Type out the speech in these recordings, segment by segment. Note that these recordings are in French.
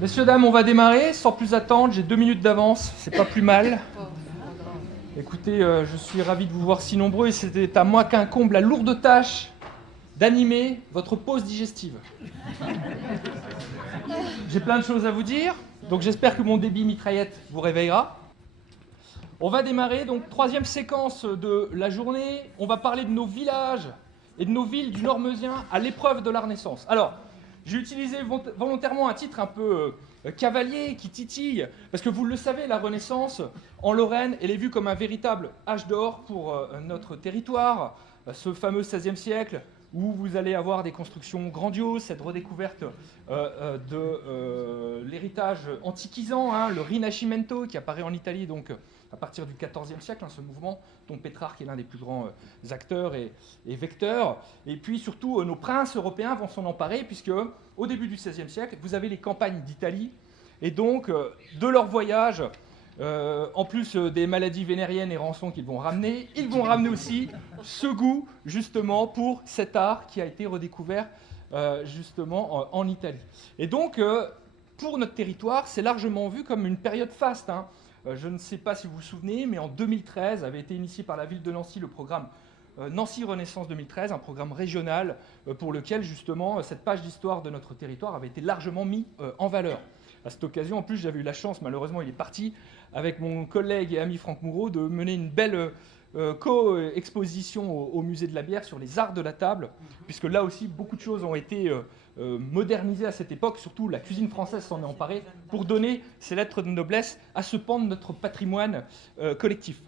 Messieurs, dames, on va démarrer. Sans plus attendre, j'ai 2 minutes d'avance, c'est pas plus mal. Écoutez, je suis ravi de vous voir si nombreux et c'était à moi qu'incombe la lourde tâche d'animer votre pause digestive. J'ai plein de choses à vous dire, donc j'espère que mon débit mitraillette vous réveillera. On va démarrer, donc troisième séquence de la journée. On va parler de nos villages et de nos villes du Nord meusien à l'épreuve de la Renaissance. Alors, j'ai utilisé volontairement un titre un peu cavalier, qui titille, parce que vous le savez, la Renaissance, en Lorraine, elle est vue comme un véritable âge d'or pour notre territoire, ce fameux XVIe siècle, où vous allez avoir des constructions grandioses, cette redécouverte de l'héritage antiquisant, hein, le Rinascimento, qui apparaît en Italie donc à partir du XIVe siècle, hein, ce mouvement dont Pétrarque est l'un des plus grands acteurs et vecteurs. Et puis surtout, nos princes européens vont s'en emparer, puisque au début du XVIe siècle, vous avez les campagnes d'Italie, et donc de leur voyage, en plus des maladies vénériennes et rançons qu'ils vont ramener, ils vont ramener aussi ce goût justement pour cet art qui a été redécouvert justement en Italie. Et donc, pour notre territoire, c'est largement vu comme une période faste, hein. Je ne sais pas si vous vous souvenez, mais en 2013 avait été initié par la ville de Nancy le programme Nancy Renaissance 2013, un programme régional pour lequel justement cette page d'histoire de notre territoire avait été largement mise en valeur. À cette occasion, en plus, j'avais eu la chance, malheureusement il est parti, avec mon collègue et ami Franck Moureau, de mener une belle co-exposition au musée de la bière sur les arts de la table, puisque là aussi beaucoup de choses ont été modernisées à cette époque, surtout la cuisine française s'en est emparée pour donner ses lettres de noblesse à ce pan de notre patrimoine collectif.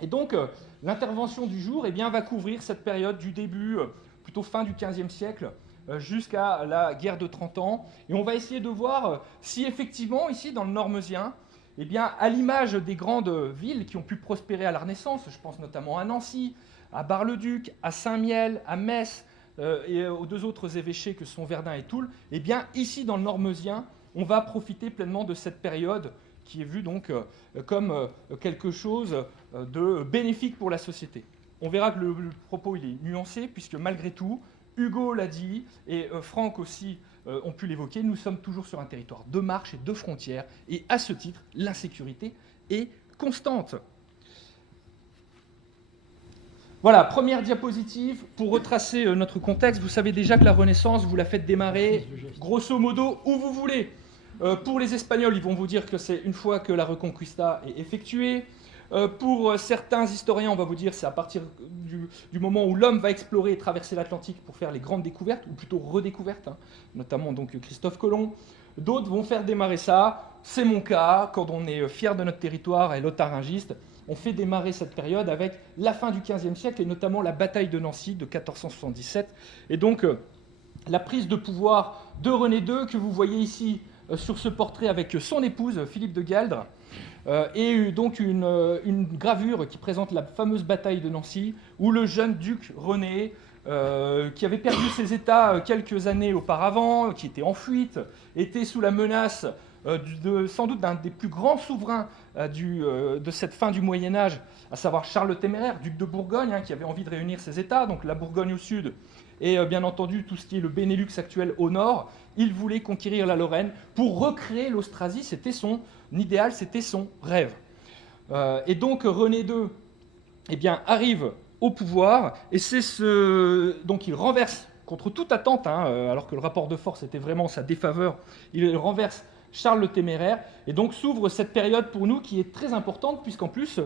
Et donc l'intervention du jour va couvrir cette période du début, plutôt fin du XVe siècle, jusqu'à la guerre de 30 ans, et on va essayer de voir si effectivement ici dans le Nord meusien, à l'image des grandes villes qui ont pu prospérer à la Renaissance, je pense notamment à Nancy, à Bar-le-Duc, à Saint-Mihiel, à Metz et aux deux autres évêchés que sont Verdun et Toul, ici dans le Nord meusien, on va profiter pleinement de cette période qui est vue donc comme quelque chose de bénéfique pour la société. On verra que le propos il est nuancé, puisque malgré tout, Hugo l'a dit, et Franck aussi ont pu l'évoquer, nous sommes toujours sur un territoire de marche et de frontières, et à ce titre, l'insécurité est constante. Voilà, première diapositive pour retracer notre contexte. Vous savez déjà que la Renaissance, vous la faites démarrer, grosso modo, où vous voulez. Pour les Espagnols, ils vont vous dire que c'est une fois que la Reconquista est effectuée. Pour certains historiens, on va vous dire que c'est à partir du moment où l'homme va explorer et traverser l'Atlantique pour faire les grandes découvertes, ou plutôt redécouvertes, hein, notamment donc Christophe Colomb. D'autres vont faire démarrer ça. C'est mon cas, quand on est fier de notre territoire et lotharingiste, on fait démarrer cette période avec la fin du XVe siècle et notamment la bataille de Nancy de 1477. Et donc la prise de pouvoir de René II, que vous voyez ici sur ce portrait avec son épouse, Philippe de Gueldre, et donc une gravure qui présente la fameuse bataille de Nancy, où le jeune duc René, qui avait perdu ses états quelques années auparavant, qui était en fuite, était sous la menace sans doute d'un des plus grands souverains de cette fin du Moyen-Âge, à savoir Charles le Téméraire, duc de Bourgogne, hein, qui avait envie de réunir ses états, donc la Bourgogne au sud, et bien entendu tout ce qui est le Benelux actuel au nord. Il voulait conquérir la Lorraine pour recréer l'Austrasie, c'était son idéal, c'était son rêve. Et donc René II arrive au pouvoir, et donc il renverse, contre toute attente, hein, alors que le rapport de force était vraiment sa défaveur, il renverse Charles le Téméraire, et donc s'ouvre cette période pour nous qui est très importante, puisqu'en plus,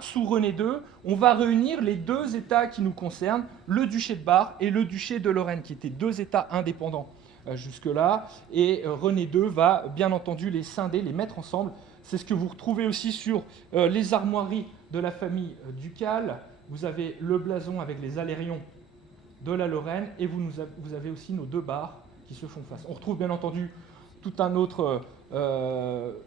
sous René II, on va réunir les deux États qui nous concernent, le duché de Bar et le duché de Lorraine, qui étaient deux États indépendants jusque-là, et René II va bien entendu les scinder, les mettre ensemble. C'est ce que vous retrouvez aussi sur les armoiries de la famille ducale. Vous avez le blason avec les alérions de la Lorraine, et vous avez aussi nos deux barres qui se font face. On retrouve bien entendu tout un autre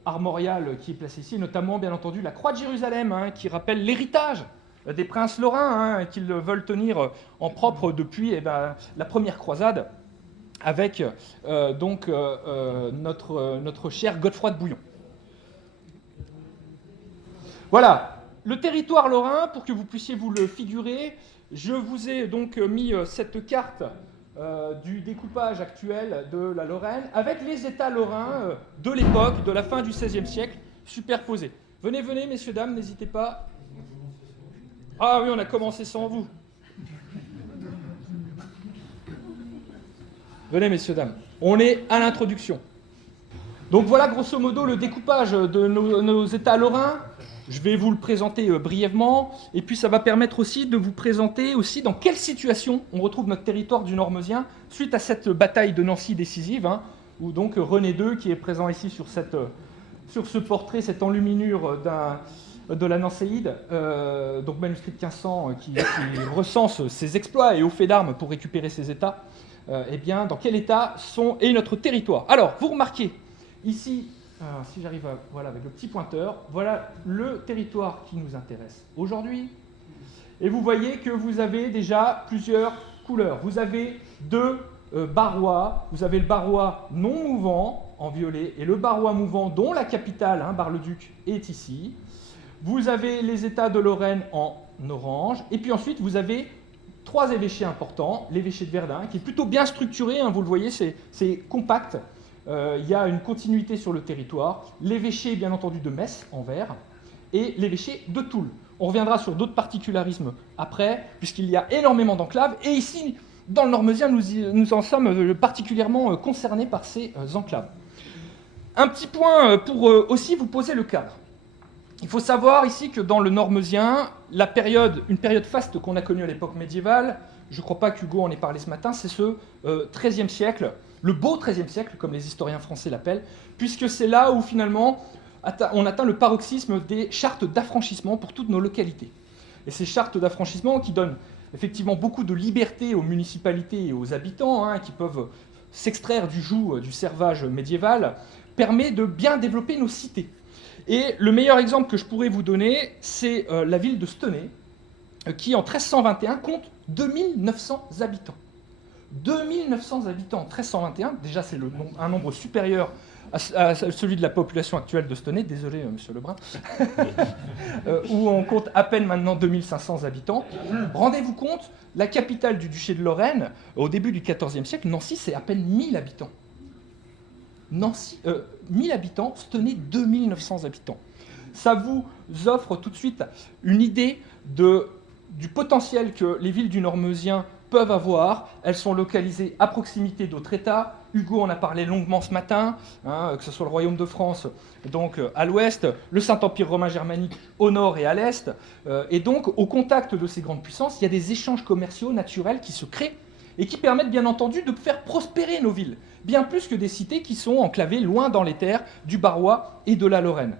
armorial qui est placé ici, notamment bien entendu la croix de Jérusalem, hein, qui rappelle l'héritage des princes lorrains, hein, qu'ils veulent tenir en propre depuis la première croisade, avec notre cher Godefroy de Bouillon. Voilà, le territoire lorrain, pour que vous puissiez vous le figurer, je vous ai donc mis cette carte du découpage actuel de la Lorraine avec les États lorrains de l'époque, de la fin du XVIe siècle, superposés. Venez, venez, messieurs, dames, n'hésitez pas. Ah oui, on a commencé sans vous. Venez, messieurs, dames. On est à l'introduction. Donc voilà, grosso modo, le découpage de nos États lorrains. Je vais vous le présenter brièvement, et puis ça va permettre aussi de vous présenter aussi dans quelle situation on retrouve notre territoire du Nord-Meusien suite à cette bataille de Nancy décisive, hein, où donc René II, qui est présent ici sur ce portrait, cette enluminure de la Nancéide, donc manuscrit de 1500 qui recense ses exploits et aux faits d'armes pour récupérer ses États, eh bien, dans quel état est notre territoire. Alors, vous remarquez, ici, si j'arrive voilà, avec le petit pointeur, voilà le territoire qui nous intéresse aujourd'hui. Et vous voyez que vous avez déjà plusieurs couleurs. Vous avez deux barrois. Vous avez le barrois non mouvant en violet et le barrois mouvant dont la capitale, hein, Bar-le-Duc, est ici. Vous avez les États de Lorraine en orange. Et puis ensuite, vous avez trois évêchés importants. L'évêché de Verdun, qui est plutôt bien structuré, hein, vous le voyez, c'est compact. Il y a une continuité sur le territoire. L'évêché, bien entendu, de Metz, en vert, et l'évêché de Toul. On reviendra sur d'autres particularismes après, puisqu'il y a énormément d'enclaves. Et ici, dans le Nord-Meusien, nous en sommes particulièrement concernés par ces enclaves. Un petit point pour aussi vous poser le cadre. Il faut savoir ici que dans le Nord-Meusien, une période faste qu'on a connue à l'époque médiévale, je ne crois pas qu'Hugo en ait parlé ce matin, c'est ce XIIIe siècle, le beau XIIIe siècle, comme les historiens français l'appellent, puisque c'est là où finalement on atteint le paroxysme des chartes d'affranchissement pour toutes nos localités. Et ces chartes d'affranchissement qui donnent effectivement beaucoup de liberté aux municipalités et aux habitants, hein, qui peuvent s'extraire du joug du servage médiéval, permet de bien développer nos cités. Et le meilleur exemple que je pourrais vous donner, c'est la ville de Stenay, qui en 1321 compte 2900 habitants. 2900 habitants en 1321, déjà c'est un nombre supérieur à celui de la population actuelle de Stenay, désolé monsieur Lebrun, où on compte à peine maintenant 2500 habitants. Rendez-vous compte, la capitale du duché de Lorraine, au début du XIVe siècle, Nancy, c'est à peine 1000 habitants. Nancy, 1000 habitants, Stenay 2900 habitants. Ça vous offre tout de suite une idée du potentiel que les villes du Nord-Meusien peuvent avoir. Elles sont localisées à proximité d'autres États. Hugo en a parlé longuement ce matin, hein, que ce soit le Royaume de France donc, à l'ouest, le Saint-Empire romain germanique au nord et à l'est. Et donc, au contact de ces grandes puissances, il y a des échanges commerciaux naturels qui se créent et qui permettent bien entendu de faire prospérer nos villes, bien plus que des cités qui sont enclavées loin dans les terres du Barrois et de la Lorraine.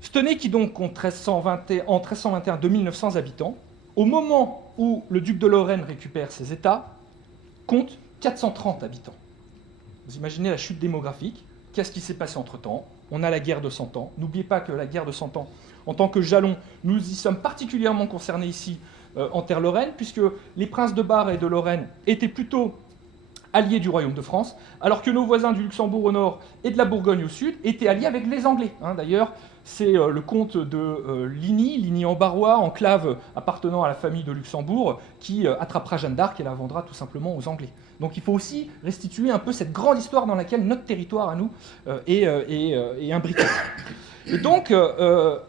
Stenay, qui donc compte en 1321 2900 habitants, au moment où le duc de Lorraine récupère ses États, compte 430 habitants. Vous imaginez la chute démographique. Qu'est-ce qui s'est passé entre-temps? On a la guerre de 100 ans. N'oubliez pas que la guerre de 100 ans, en tant que jalon, nous y sommes particulièrement concernés ici en terre lorraine, puisque les princes de Bar et de Lorraine étaient plutôt alliés du royaume de France, alors que nos voisins du Luxembourg au nord et de la Bourgogne au sud étaient alliés avec les Anglais. Hein, d'ailleurs, c'est le comte de Ligny en Barrois, enclave appartenant à la famille de Luxembourg, qui attrapera Jeanne d'Arc et la vendra tout simplement aux Anglais. Donc il faut aussi restituer un peu cette grande histoire dans laquelle notre territoire à nous est imbriqué. Et donc,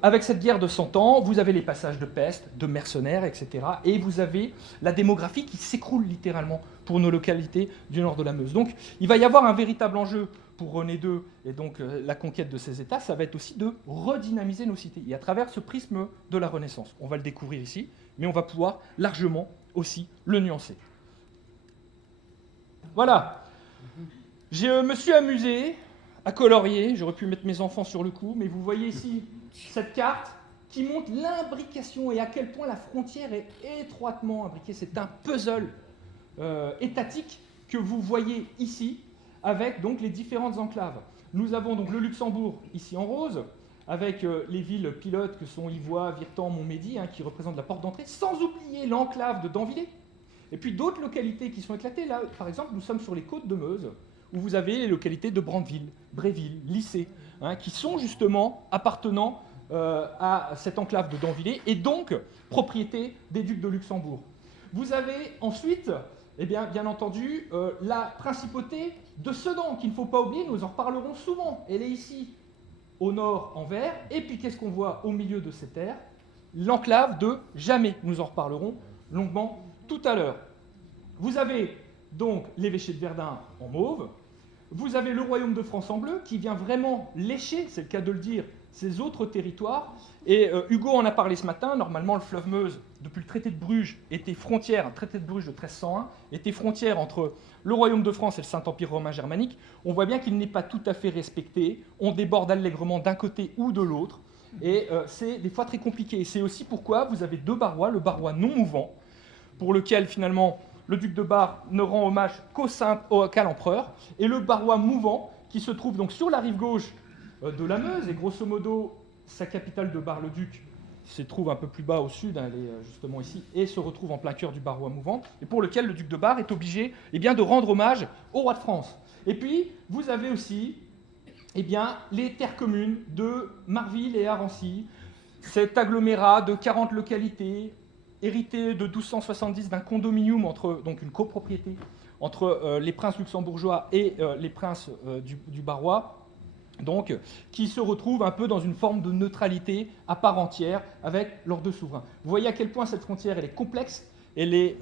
avec cette guerre de 100 ans, vous avez les passages de peste, de mercenaires, etc. Et vous avez la démographie qui s'écroule littéralement pour nos localités du nord de la Meuse. Donc, il va y avoir un véritable enjeu pour René II et donc la conquête de ces États, ça va être aussi de redynamiser nos cités. Et à travers ce prisme de la Renaissance, on va le découvrir ici, mais on va pouvoir largement aussi le nuancer. Voilà. Je me suis amusé à colorier, j'aurais pu mettre mes enfants sur le coup, mais vous voyez ici cette carte qui montre l'imbrication et à quel point la frontière est étroitement imbriquée. C'est un puzzle étatique que vous voyez ici, avec donc les différentes enclaves. Nous avons donc le Luxembourg ici en rose, avec les villes pilotes que sont Ivoix, Virtan, Montmédy, hein, qui représentent la porte d'entrée, sans oublier l'enclave de Danvillers. Et puis d'autres localités qui sont éclatées. Là, par exemple, nous sommes sur les côtes de Meuse, où vous avez les localités de Brandeville, Bréville, Lycée, hein, qui sont justement appartenant à cette enclave de Danvillers, et donc propriété des ducs de Luxembourg. Vous avez ensuite eh bien entendu, la principauté de Sedan, qu'il ne faut pas oublier, nous en reparlerons souvent. Elle est ici, au nord, en vert. Et puis, qu'est-ce qu'on voit au milieu de ces terres? L'enclave de Jamais. Nous en reparlerons longuement tout à l'heure. Vous avez donc l'évêché de Verdun en mauve. Vous avez le royaume de France en bleu, qui vient vraiment lécher, c'est le cas de le dire, ces autres territoires. Et Hugo en a parlé ce matin. Normalement, le fleuve Meuse, depuis le traité de Bruges, était frontière, un traité de Bruges de 1301, était frontière entre le royaume de France et le Saint-Empire romain germanique. On voit bien qu'il n'est pas tout à fait respecté. On déborde allègrement d'un côté ou de l'autre. Et c'est des fois très compliqué. Et c'est aussi pourquoi vous avez deux barrois, le barrois non mouvant, pour lequel finalement le duc de Bar ne rend hommage qu'à l'empereur, et le barrois mouvant, qui se trouve donc sur la rive gauche de la Meuse, et grosso modo, sa capitale de Bar-le-Duc se trouve un peu plus bas au sud, elle est justement ici, et se retrouve en plein cœur du barrois mouvant, et pour lequel le duc de Bar est obligé de rendre hommage au roi de France. Et puis, vous avez aussi les terres communes de Marville et Arancy, cet agglomérat de 40 localités, hérité de 1270 d'un condominium, donc une copropriété, entre les princes luxembourgeois et les princes du barrois, donc, qui se retrouvent un peu dans une forme de neutralité à part entière avec leurs deux souverains. Vous voyez à quel point cette frontière elle est complexe, elle est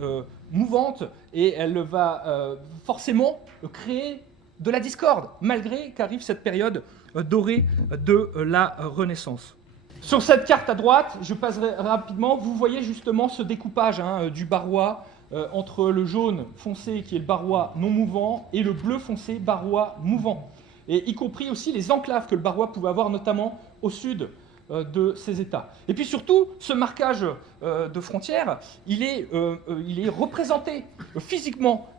mouvante, et elle va forcément créer de la discorde, malgré qu'arrive cette période dorée de la Renaissance. Sur cette carte à droite, je passerai rapidement, vous voyez justement ce découpage du barrois entre le jaune foncé qui est le barrois non mouvant et le bleu foncé barrois mouvant. Et y compris aussi les enclaves que le barrois pouvait avoir, notamment au sud de ces États. Et puis surtout, ce marquage de frontières, il est représenté physiquement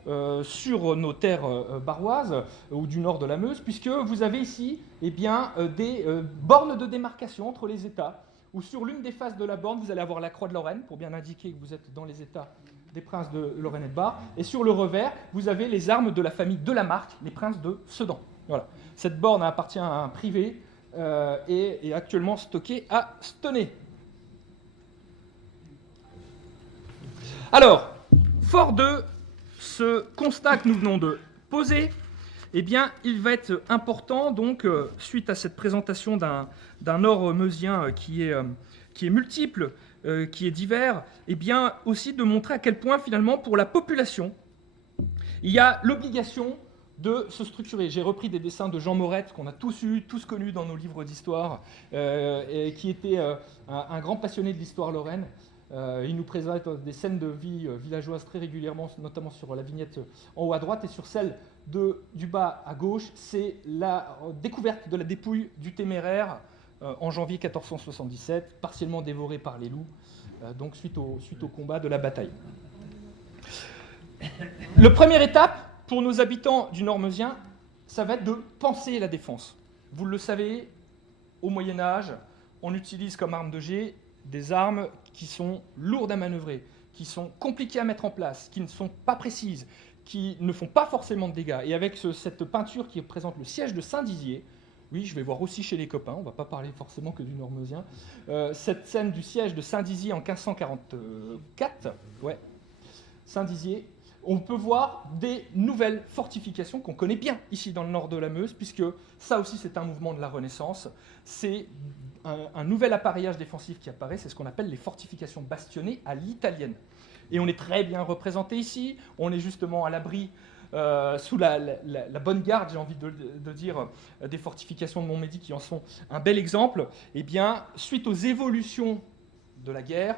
sur nos terres barroises ou du nord de la Meuse, puisque vous avez ici des bornes de démarcation entre les États, où sur l'une des faces de la borne, vous allez avoir la croix de Lorraine, pour bien indiquer que vous êtes dans les États des princes de Lorraine et de Bar, et sur le revers, vous avez les armes de la famille de la Marque, les princes de Sedan. Voilà. Cette borne appartient à un privé et est actuellement stockée à Stenay. Alors, fort de ce constat que nous venons de poser, il va être important, donc, suite à cette présentation d'un or meusien qui est multiple, qui est divers, aussi de montrer à quel point, finalement, pour la population, il y a l'obligation de se structurer. J'ai repris des dessins de Jean Morette, qu'on a tous connus dans nos livres d'histoire, et qui était un grand passionné de l'histoire lorraine. Il nous présente des scènes de vie villageoise très régulièrement, notamment sur la vignette en haut à droite, et sur celle du bas à gauche, c'est la découverte de la dépouille du Téméraire en janvier 1477, partiellement dévoré par les loups, donc suite au combat de la bataille. La première étape, pour nos habitants du Nord meusien, ça va être de penser la défense. Vous le savez, au Moyen-Âge, on utilise comme arme de jet des armes qui sont lourdes à manœuvrer, qui sont compliquées à mettre en place, qui ne sont pas précises, qui ne font pas forcément de dégâts. Et avec cette peinture qui représente le siège de Saint-Dizier, oui, je vais voir aussi chez les copains, on ne va pas parler forcément que du Nord meusien, cette scène du siège de Saint-Dizier en 1544, Saint-Dizier, on peut voir des nouvelles fortifications qu'on connaît bien ici dans le nord de la Meuse, puisque ça aussi c'est un mouvement de la Renaissance. C'est un nouvel appareillage défensif qui apparaît, c'est ce qu'on appelle les fortifications bastionnées à l'italienne. Et on est très bien représenté ici, on est justement à l'abri, sous la bonne garde, j'ai envie de dire, des fortifications de Montmédy qui en sont un bel exemple. Suite aux évolutions de la guerre,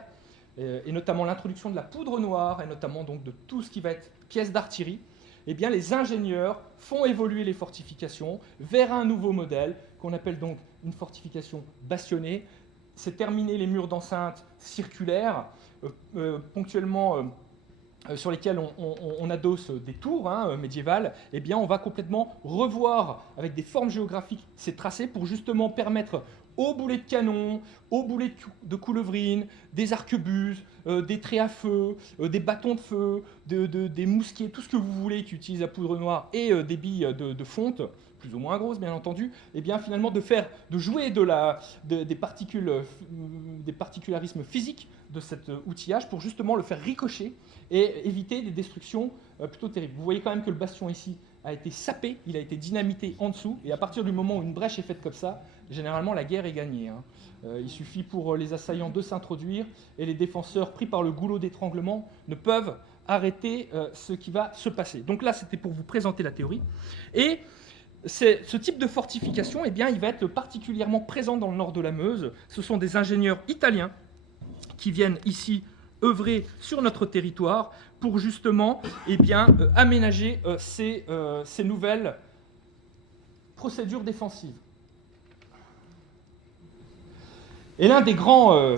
et notamment l'introduction de la poudre noire, et notamment donc de tout ce qui va être pièces d'artillerie, les ingénieurs font évoluer les fortifications vers un nouveau modèle, qu'on appelle donc une fortification bastonnée. C'est terminer les murs d'enceinte circulaires, ponctuellement sur lesquels on adosse des tours médiévales. On va complètement revoir avec des formes géographiques ces tracés pour justement permettre aux boulets de canon, aux boulets de coulevrine, des arquebuses, des traits à feu, des bâtons de feu, des mousquets, tout ce que vous voulez qui utilise la poudre noire et des billes de fonte, plus ou moins grosses bien entendu, et bien finalement de jouer des particularismes physiques de cet outillage pour justement le faire ricocher et éviter des destructions plutôt terribles. Vous voyez quand même que le bastion ici a été sapé, il a été dynamité en dessous, et à partir du moment où une brèche est faite comme ça, généralement la guerre est gagnée. Il suffit pour les assaillants de s'introduire, et les défenseurs pris par le goulot d'étranglement ne peuvent arrêter ce qui va se passer. Donc là, c'était pour vous présenter la théorie. Et ce type de fortification, eh bien, il va être particulièrement présent dans le nord de la Meuse. Ce sont des ingénieurs italiens qui viennent ici œuvrer sur notre territoire pour justement aménager ces nouvelles procédures défensives. Et l'un des grands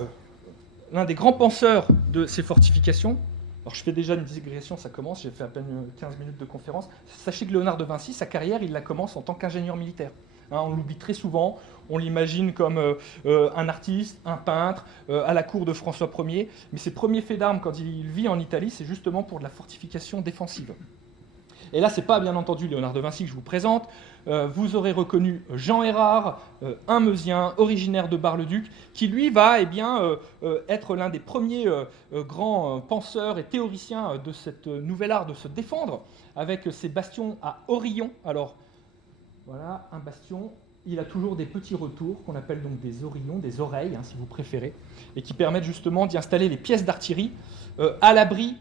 penseurs de ces fortifications, alors je fais déjà une digression, ça commence, j'ai fait à peine 15 minutes de conférence, sachez que Léonard de Vinci, sa carrière, il la commence en tant qu'ingénieur militaire. On l'oublie très souvent, on l'imagine comme un artiste, un peintre, à la cour de François Ier, mais ses premiers faits d'armes quand il vit en Italie, c'est justement pour de la fortification défensive. Et là, ce n'est pas bien entendu Léonard de Vinci que je vous présente, vous aurez reconnu Jean Errard, un Meusien originaire de Bar-le-Duc, qui lui va être l'un des premiers grands penseurs et théoriciens de cette nouvel art de se défendre, avec ses bastions à orillons. Alors, voilà, un bastion, il a toujours des petits retours, qu'on appelle donc des orillons, des oreilles, si vous préférez, et qui permettent justement d'y installer les pièces d'artillerie à l'abri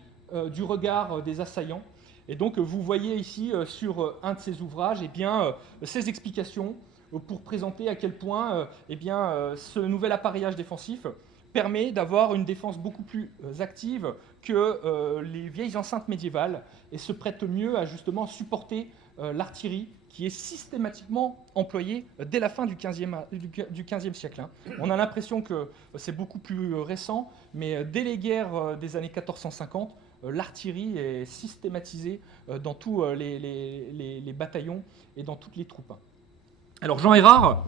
du regard des assaillants. Et donc, vous voyez ici, sur un de ces ouvrages, ces explications pour présenter à quel point ce nouvel appareillage défensif permet d'avoir une défense beaucoup plus active que les vieilles enceintes médiévales et se prête mieux à justement supporter l'artillerie qui est systématiquement employée dès la fin du XVe siècle. On a l'impression que c'est beaucoup plus récent, mais dès les guerres des années 1450, l'artillerie est systématisée dans tous les bataillons et dans toutes les troupes. Alors Jean Errard,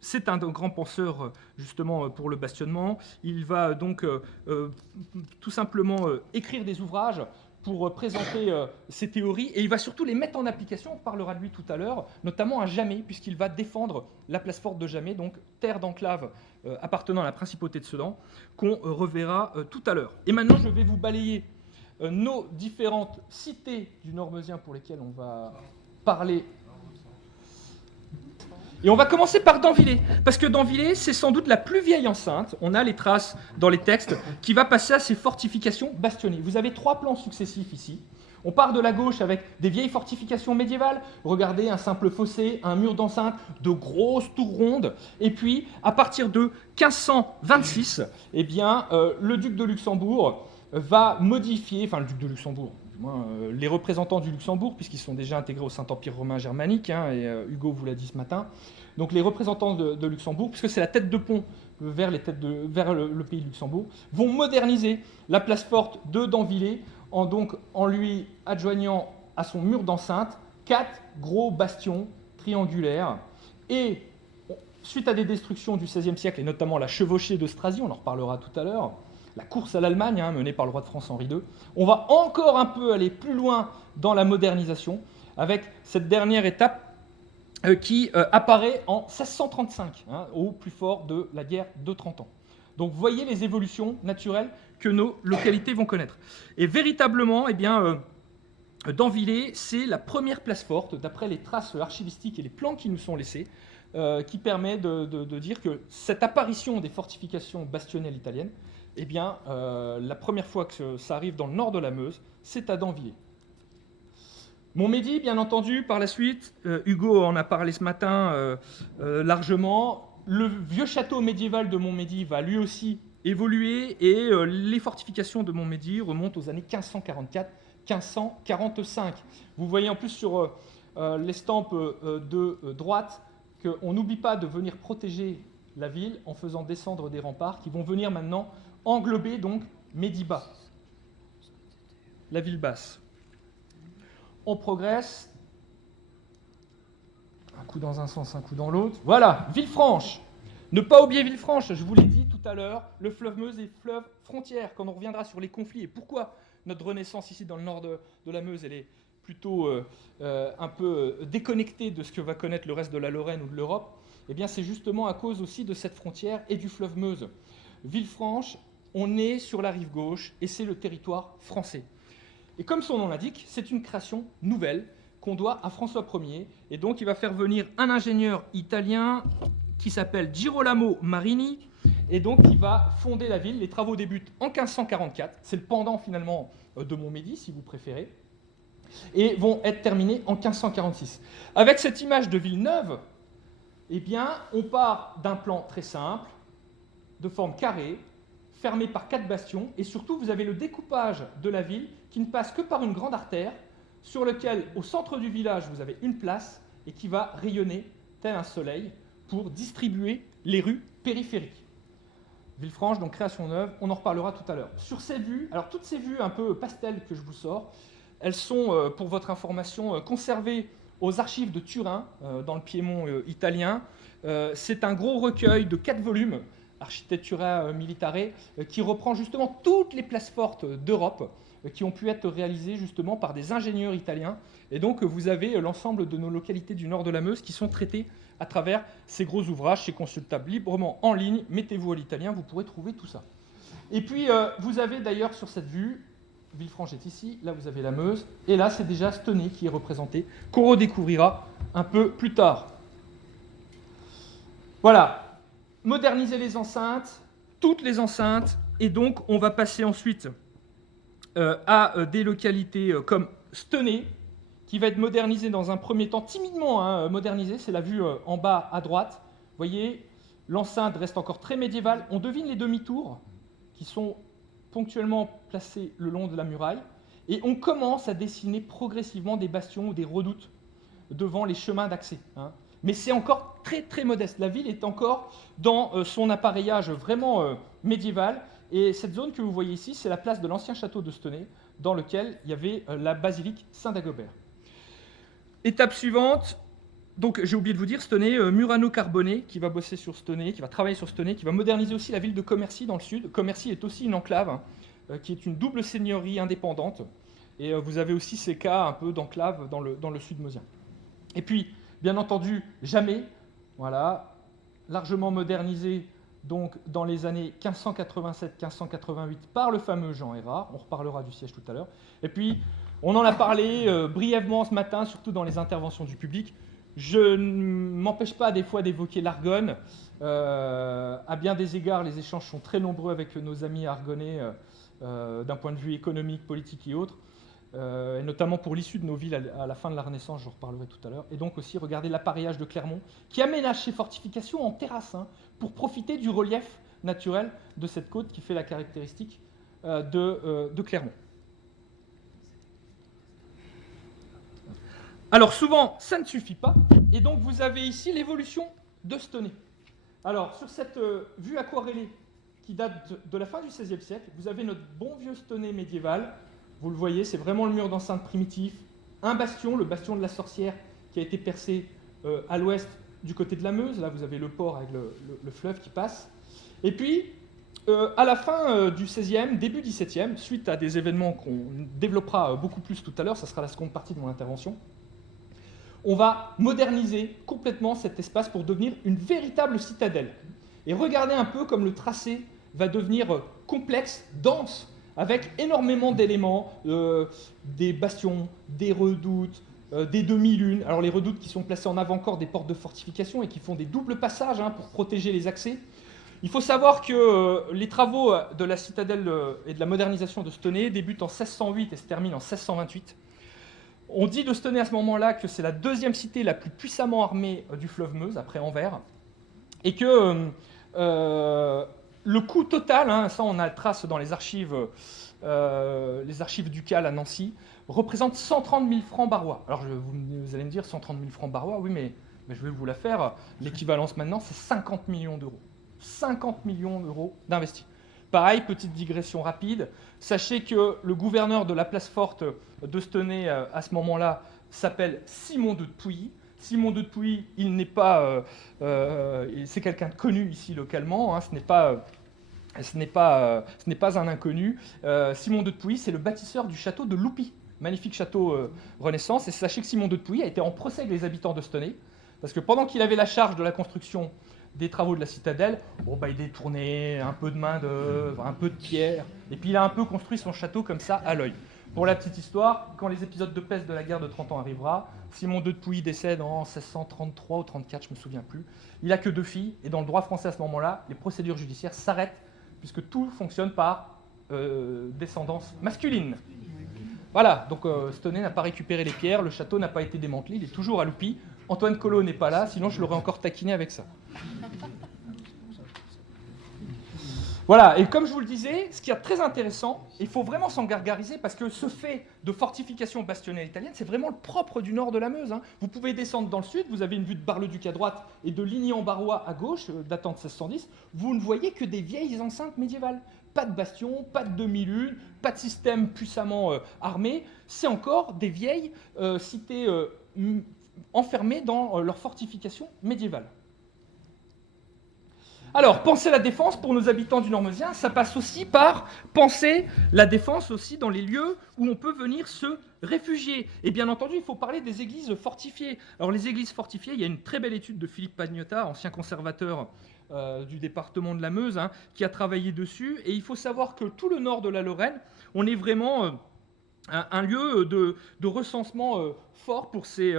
c'est un grand penseur justement pour le bastionnement. Il va donc tout simplement écrire des ouvrages pour présenter ses théories, et il va surtout les mettre en application, on parlera de lui tout à l'heure, notamment à Jamay, puisqu'il va défendre la place forte de Jamay, donc terre d'enclave appartenant à la principauté de Sedan, qu'on reverra tout à l'heure. Et maintenant, je vais vous balayer nos différentes cités du Nord meusien pour lesquelles on va parler. Et on va commencer par Danvillers, parce que Danvillers, c'est sans doute la plus vieille enceinte, on a les traces dans les textes, qui va passer à ces fortifications bastionnées. Vous avez 3 plans successifs ici. On part de la gauche avec des vieilles fortifications médiévales. Regardez, un simple fossé, un mur d'enceinte, de grosses tours rondes. Et puis, à partir de 1526, le duc de Luxembourg va modifier, enfin le duc de Luxembourg, les représentants du Luxembourg, puisqu'ils sont déjà intégrés au Saint-Empire romain germanique, et Hugo vous l'a dit ce matin. Donc les représentants de Luxembourg, puisque c'est la tête de pont vers le pays de Luxembourg, vont moderniser la place forte de Danvillers en lui adjoignant à son mur d'enceinte 4 gros bastions triangulaires. Et suite à des destructions du XVIe siècle, et notamment la chevauchée de Strasie, on en reparlera tout à l'heure, la course à l'Allemagne, menée par le roi de France Henri II, on va encore un peu aller plus loin dans la modernisation, avec cette dernière étape qui apparaît en 1635, au plus fort de la guerre de 30 ans. Donc vous voyez les évolutions naturelles que nos localités vont connaître. Et véritablement, Danvillers, c'est la première place forte, d'après les traces archivistiques et les plans qui nous sont laissés, qui permet de dire que cette apparition des fortifications bastionnelles italiennes, la première fois que ça arrive dans le nord de la Meuse, c'est à Danvillers. Montmédy, bien entendu, par la suite, Hugo en a parlé ce matin largement. Le vieux château médiéval de Montmédy va lui aussi évoluer, et les fortifications de Montmédy remontent aux années 1544-1545. Vous voyez en plus sur l'estampe de droite qu'on n'oublie pas de venir protéger la ville en faisant descendre des remparts qui vont venir maintenant englober donc Médiba, la ville basse. On progresse. coup dans un sens, un coup dans l'autre. Voilà, Villefranche. Ne pas oublier Villefranche, je vous l'ai dit tout à l'heure, le fleuve Meuse est fleuve frontière, quand on reviendra sur les conflits et pourquoi notre renaissance ici dans le nord de la Meuse, elle est plutôt un peu déconnectée de ce que va connaître le reste de la Lorraine ou de l'Europe, eh bien c'est justement à cause aussi de cette frontière et du fleuve Meuse. Villefranche, on est sur la rive gauche et c'est le territoire français. Et comme son nom l'indique, c'est une création nouvelle qu'on doit à François Ier. Et donc, il va faire venir un ingénieur italien qui s'appelle Girolamo Marini. Et donc, il va fonder la ville. Les travaux débutent en 1544. C'est le pendant, finalement, de Montmédy, si vous préférez. Et vont être terminés en 1546. Avec cette image de ville neuve, eh bien, on part d'un plan très simple, de forme carrée, fermé par 4 bastions. Et surtout, vous avez le découpage de la ville qui ne passe que par une grande artère sur lequel, au centre du village, vous avez une place et qui va rayonner tel un soleil pour distribuer les rues périphériques. Villefranche, donc création neuve, on en reparlera tout à l'heure. Sur ces vues, alors toutes ces vues un peu pastel que je vous sors, elles sont, pour votre information, conservées aux archives de Turin, dans le Piémont italien. C'est un gros recueil de 4 volumes, Architectura Militare, qui reprend justement toutes les places fortes d'Europe, qui ont pu être réalisées justement par des ingénieurs italiens. Et donc, vous avez l'ensemble de nos localités du nord de la Meuse qui sont traitées à travers ces gros ouvrages. C'est consultable librement en ligne. Mettez-vous à l'italien, vous pourrez trouver tout ça. Et puis, vous avez d'ailleurs sur cette vue, Villefranche est ici, là vous avez la Meuse, et là c'est déjà Stenay qui est représenté, qu'on redécouvrira un peu plus tard. Voilà, moderniser les enceintes, toutes les enceintes, et donc on va passer ensuite à des localités comme Stenay, qui va être modernisé dans un premier temps, timidement modernisé, c'est la vue en bas à droite. Vous voyez, l'enceinte reste encore très médiévale. On devine les demi-tours qui sont ponctuellement placés le long de la muraille. Et on commence à dessiner progressivement des bastions ou des redoutes devant les chemins d'accès. Mais c'est encore très très modeste. La ville est encore dans son appareillage vraiment médiéval. Et cette zone que vous voyez ici, c'est la place de l'ancien château de Stenay, dans lequel il y avait la basilique Saint-Dagobert. Étape suivante, donc j'ai oublié de vous dire, Stenay, Murano Carbonnet, qui va bosser sur Stenay, qui va travailler sur Stenay, qui va moderniser aussi la ville de Commercy dans le sud. Commercy est aussi une enclave, qui est une double seigneurie indépendante. Et vous avez aussi ces cas un peu d'enclave dans le sud meusien. Et puis, bien entendu, Jamais, voilà, largement modernisé donc dans les années 1587-1588 par le fameux Jean Hérard. On reparlera du siège tout à l'heure. Et puis, on en a parlé brièvement ce matin, surtout dans les interventions du public. Je ne m'empêche pas des fois d'évoquer l'Argonne. À bien des égards, les échanges sont très nombreux avec nos amis argonnais d'un point de vue économique, politique et autres. Et notamment pour l'issue de nos villes à la fin de la Renaissance, j'en reparlerai tout à l'heure. Et donc aussi, regardez l'appareillage de Clermont, qui aménage ses fortifications en terrasse, pour profiter du relief naturel de cette côte qui fait la caractéristique de Clermont. Alors souvent, ça ne suffit pas, et donc vous avez ici l'évolution de Stenay. Alors sur cette vue aquarellée qui date de la fin du XVIe siècle, vous avez notre bon vieux Stenay médiéval. Vous le voyez, c'est vraiment le mur d'enceinte primitif. Un bastion, le bastion de la Sorcière, qui a été percé à l'ouest du côté de la Meuse. Là, vous avez le port avec le fleuve qui passe. Et puis, à la fin du XVIe, début XVIIe, suite à des événements qu'on développera beaucoup plus tout à l'heure, ça sera la seconde partie de mon intervention, on va moderniser complètement cet espace pour devenir une véritable citadelle. Et regardez un peu comme le tracé va devenir complexe, dense, avec énormément d'éléments, des bastions, des redoutes, des demi-lunes. Alors les redoutes qui sont placées en avant-corps des portes de fortification et qui font des doubles passages pour protéger les accès. Il faut savoir que les travaux de la citadelle et de la modernisation de Stenay débutent en 1608 et se terminent en 1628. On dit de Stenay à ce moment-là que c'est la deuxième cité la plus puissamment armée du fleuve Meuse, après Anvers, et que le coût total, ça on a trace dans les archives ducales à Nancy, représente 130 000 francs barois. Alors vous allez me dire 130 000 francs barois, oui mais je vais vous la faire, l'équivalence maintenant c'est 50 millions d'euros. 50 millions d'euros d'investis. Pareil, petite digression rapide, sachez que le gouverneur de la place forte de Stenay à ce moment-là s'appelle Simon de Pouilly. Simon de Puy, il n'est pas, c'est quelqu'un de connu ici localement, hein, ce n'est pas un inconnu. Simon de Puy, c'est le bâtisseur du château de Loupy, magnifique château Renaissance. Et sachez que Simon de Puy a été en procès avec les habitants de Stenay, parce que pendant qu'il avait la charge de la construction des travaux de la citadelle, il détournait un peu de main-d'œuvre, un peu de pierre, et puis il a un peu construit son château comme ça à l'œil. Pour la petite histoire, quand les épisodes de peste de la guerre de 30 ans arrivera, Simon de Puy décède en 1633 ou 34, je ne me souviens plus. Il n'a que 2 filles, et dans le droit français à ce moment-là, les procédures judiciaires s'arrêtent, puisque tout fonctionne par descendance masculine. Voilà, donc Stenay n'a pas récupéré les pierres, le château n'a pas été démantelé, il est toujours à Loupy. Antoine Collot n'est pas là, sinon je l'aurais encore taquiné avec ça. Voilà, et comme je vous le disais, ce qui est très intéressant, il faut vraiment s'en gargariser parce que ce fait de fortification bastionnelle italienne, c'est vraiment le propre du nord de la Meuse. Hein. Vous pouvez descendre dans le sud, vous avez une vue de Bar-le-Duc à droite et de Ligny-en-Barrois à gauche, datant de 1610, vous ne voyez que des vieilles enceintes médiévales. Pas de bastion, pas de demi-lune, pas de système puissamment armé, c'est encore des vieilles cités enfermées dans leur fortification médiévale. Alors, penser la défense pour nos habitants du Nord-Meusien, ça passe aussi par penser la défense aussi dans les lieux où on peut venir se réfugier. Et bien entendu, il faut parler des églises fortifiées. Alors, les églises fortifiées, il y a une très belle étude de Philippe Pagnotta, ancien conservateur du département de la Meuse, hein, qui a travaillé dessus. Et il faut savoir que tout le nord de la Lorraine, on est vraiment un lieu de recensement fort pour ces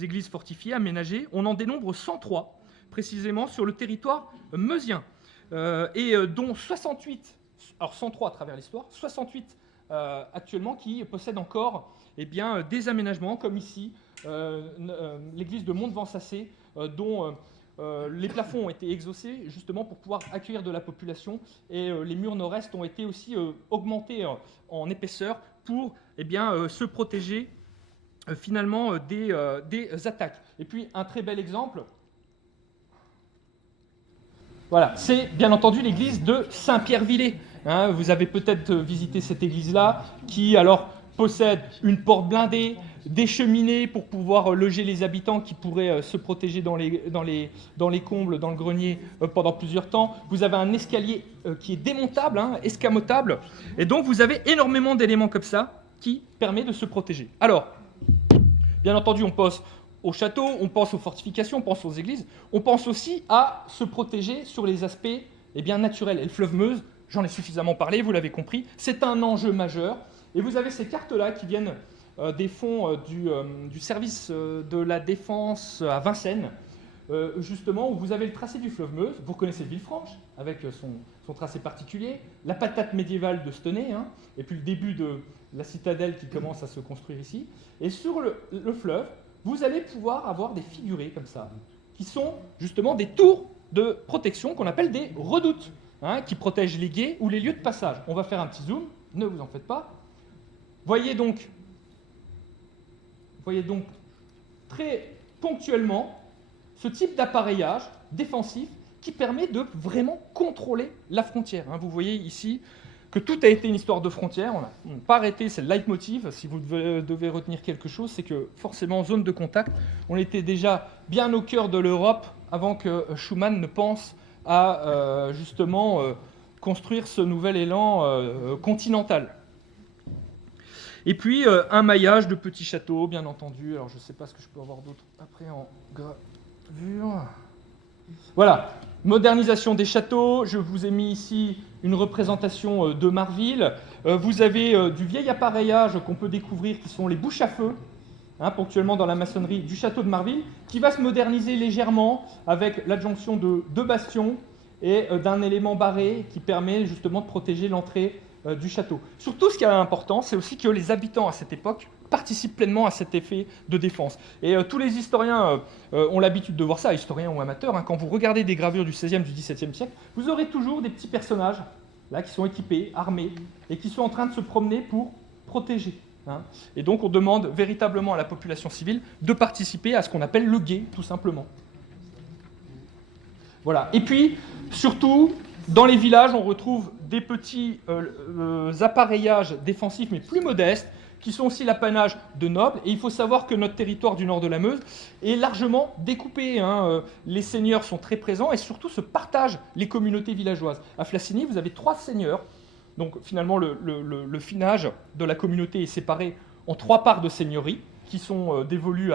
églises fortifiées aménagées. On en dénombre 103. Précisément sur le territoire meusien, dont 68, alors 103 à travers l'histoire, 68 actuellement qui possèdent encore des aménagements, comme ici, l'église de Mont-de-Vent-Sacé, dont les plafonds ont été exhaussés justement pour pouvoir accueillir de la population, et les murs nord-est ont été aussi augmentés en épaisseur pour se protéger finalement des attaques. Et puis un très bel exemple, voilà, c'est bien entendu l'église de Saint-Pierre-Villers. Hein, vous avez peut-être visité cette église-là, qui alors possède une porte blindée, des cheminées pour pouvoir loger les habitants qui pourraient se protéger dans les combles, dans le grenier pendant plusieurs temps. Vous avez un escalier qui est démontable, hein, escamotable, et donc vous avez énormément d'éléments comme ça qui permettent de se protéger. Alors, bien entendu, on pense au château, on pense aux fortifications, on pense aux églises, on pense aussi à se protéger sur les aspects naturels. Et le fleuve Meuse, j'en ai suffisamment parlé, vous l'avez compris, c'est un enjeu majeur. Et vous avez ces cartes-là qui viennent des fonds du service de la défense à Vincennes, justement, où vous avez le tracé du fleuve Meuse. Vous connaissez Villefranche, avec son tracé particulier, la patate médiévale de Stenay, hein, et puis le début de la citadelle qui commence à se construire ici. Et sur le fleuve, vous allez pouvoir avoir des figurés comme ça, qui sont justement des tours de protection qu'on appelle des redoutes, hein, qui protègent les gués ou les lieux de passage. On va faire un petit zoom, ne vous en faites pas. Voyez donc très ponctuellement ce type d'appareillage défensif qui permet de vraiment contrôler la frontière. Hein. Vous voyez ici que tout a été une histoire de frontière, on n'a pas arrêté, c'est le leitmotiv. Si vous devez retenir quelque chose, c'est que forcément, zone de contact, on était déjà bien au cœur de l'Europe avant que Schuman ne pense à justement construire ce nouvel élan continental. Et puis un maillage de petits châteaux, bien entendu. Alors je ne sais pas ce que je peux avoir d'autre après en gravure. Voilà, modernisation des châteaux. Je vous ai mis ici une représentation de Marville. Vous avez du vieil appareillage qu'on peut découvrir, qui sont les bouches à feu, hein, ponctuellement dans la maçonnerie du château de Marville, qui va se moderniser légèrement avec l'adjonction de 2 bastions et d'un élément barré qui permet justement de protéger l'entrée du château. Surtout, ce qui est important, c'est aussi que les habitants à cette époque participent pleinement à cet effet de défense. Et tous les historiens ont l'habitude de voir ça, historiens ou amateurs, hein, quand vous regardez des gravures du XVIe, du XVIIe siècle, vous aurez toujours des petits personnages là, qui sont équipés, armés, et qui sont en train de se promener pour protéger. Hein. Et donc on demande véritablement à la population civile de participer à ce qu'on appelle le guet, tout simplement. Voilà. Et puis, surtout, dans les villages, on retrouve des petits appareillages défensifs, mais plus modestes, qui sont aussi l'apanage de nobles. Et il faut savoir que notre territoire du nord de la Meuse est largement découpé, hein. Les seigneurs sont très présents et surtout se partagent les communautés villageoises. À Flassigny, vous avez 3 seigneurs. Donc finalement, le finage de la communauté est séparé en 3 parts de seigneurie qui sont dévolues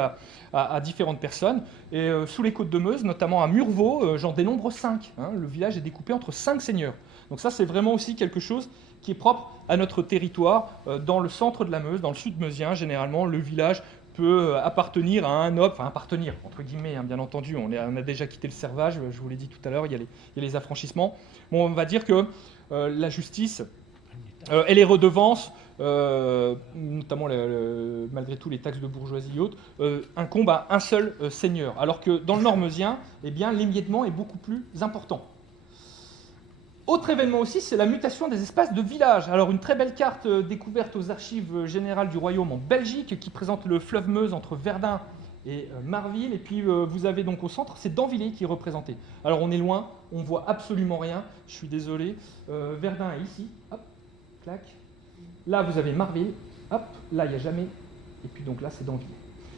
à différentes personnes. Et sous les côtes de Meuse, notamment à Murvaux, j'en dénombre 5. Hein. Le village est découpé entre 5 seigneurs. Donc ça, c'est vraiment aussi quelque chose qui est propre à notre territoire. Dans le centre de la Meuse, dans le sud meusien, généralement, le village peut appartenir à un noble, enfin appartenir, entre guillemets, hein, bien entendu, on a déjà quitté le servage, je vous l'ai dit tout à l'heure, il y a les affranchissements. Bon, on va dire que la justice et les redevances, notamment malgré tout les taxes de bourgeoisie et autres, incombent à un seul seigneur, alors que dans le nord meusien, eh bien, l'émiettement est beaucoup plus important. Autre événement aussi, c'est la mutation des espaces de village. Alors une très belle carte découverte aux archives générales du royaume en Belgique qui présente le fleuve Meuse entre Verdun et Marville. Et puis vous avez donc au centre, c'est Danvillers qui est représenté. Alors on est loin, on ne voit absolument rien, je suis désolé. Verdun est ici, hop, clac. Là vous avez Marville, hop, là il n'y a jamais. Et puis donc là c'est Danvillers.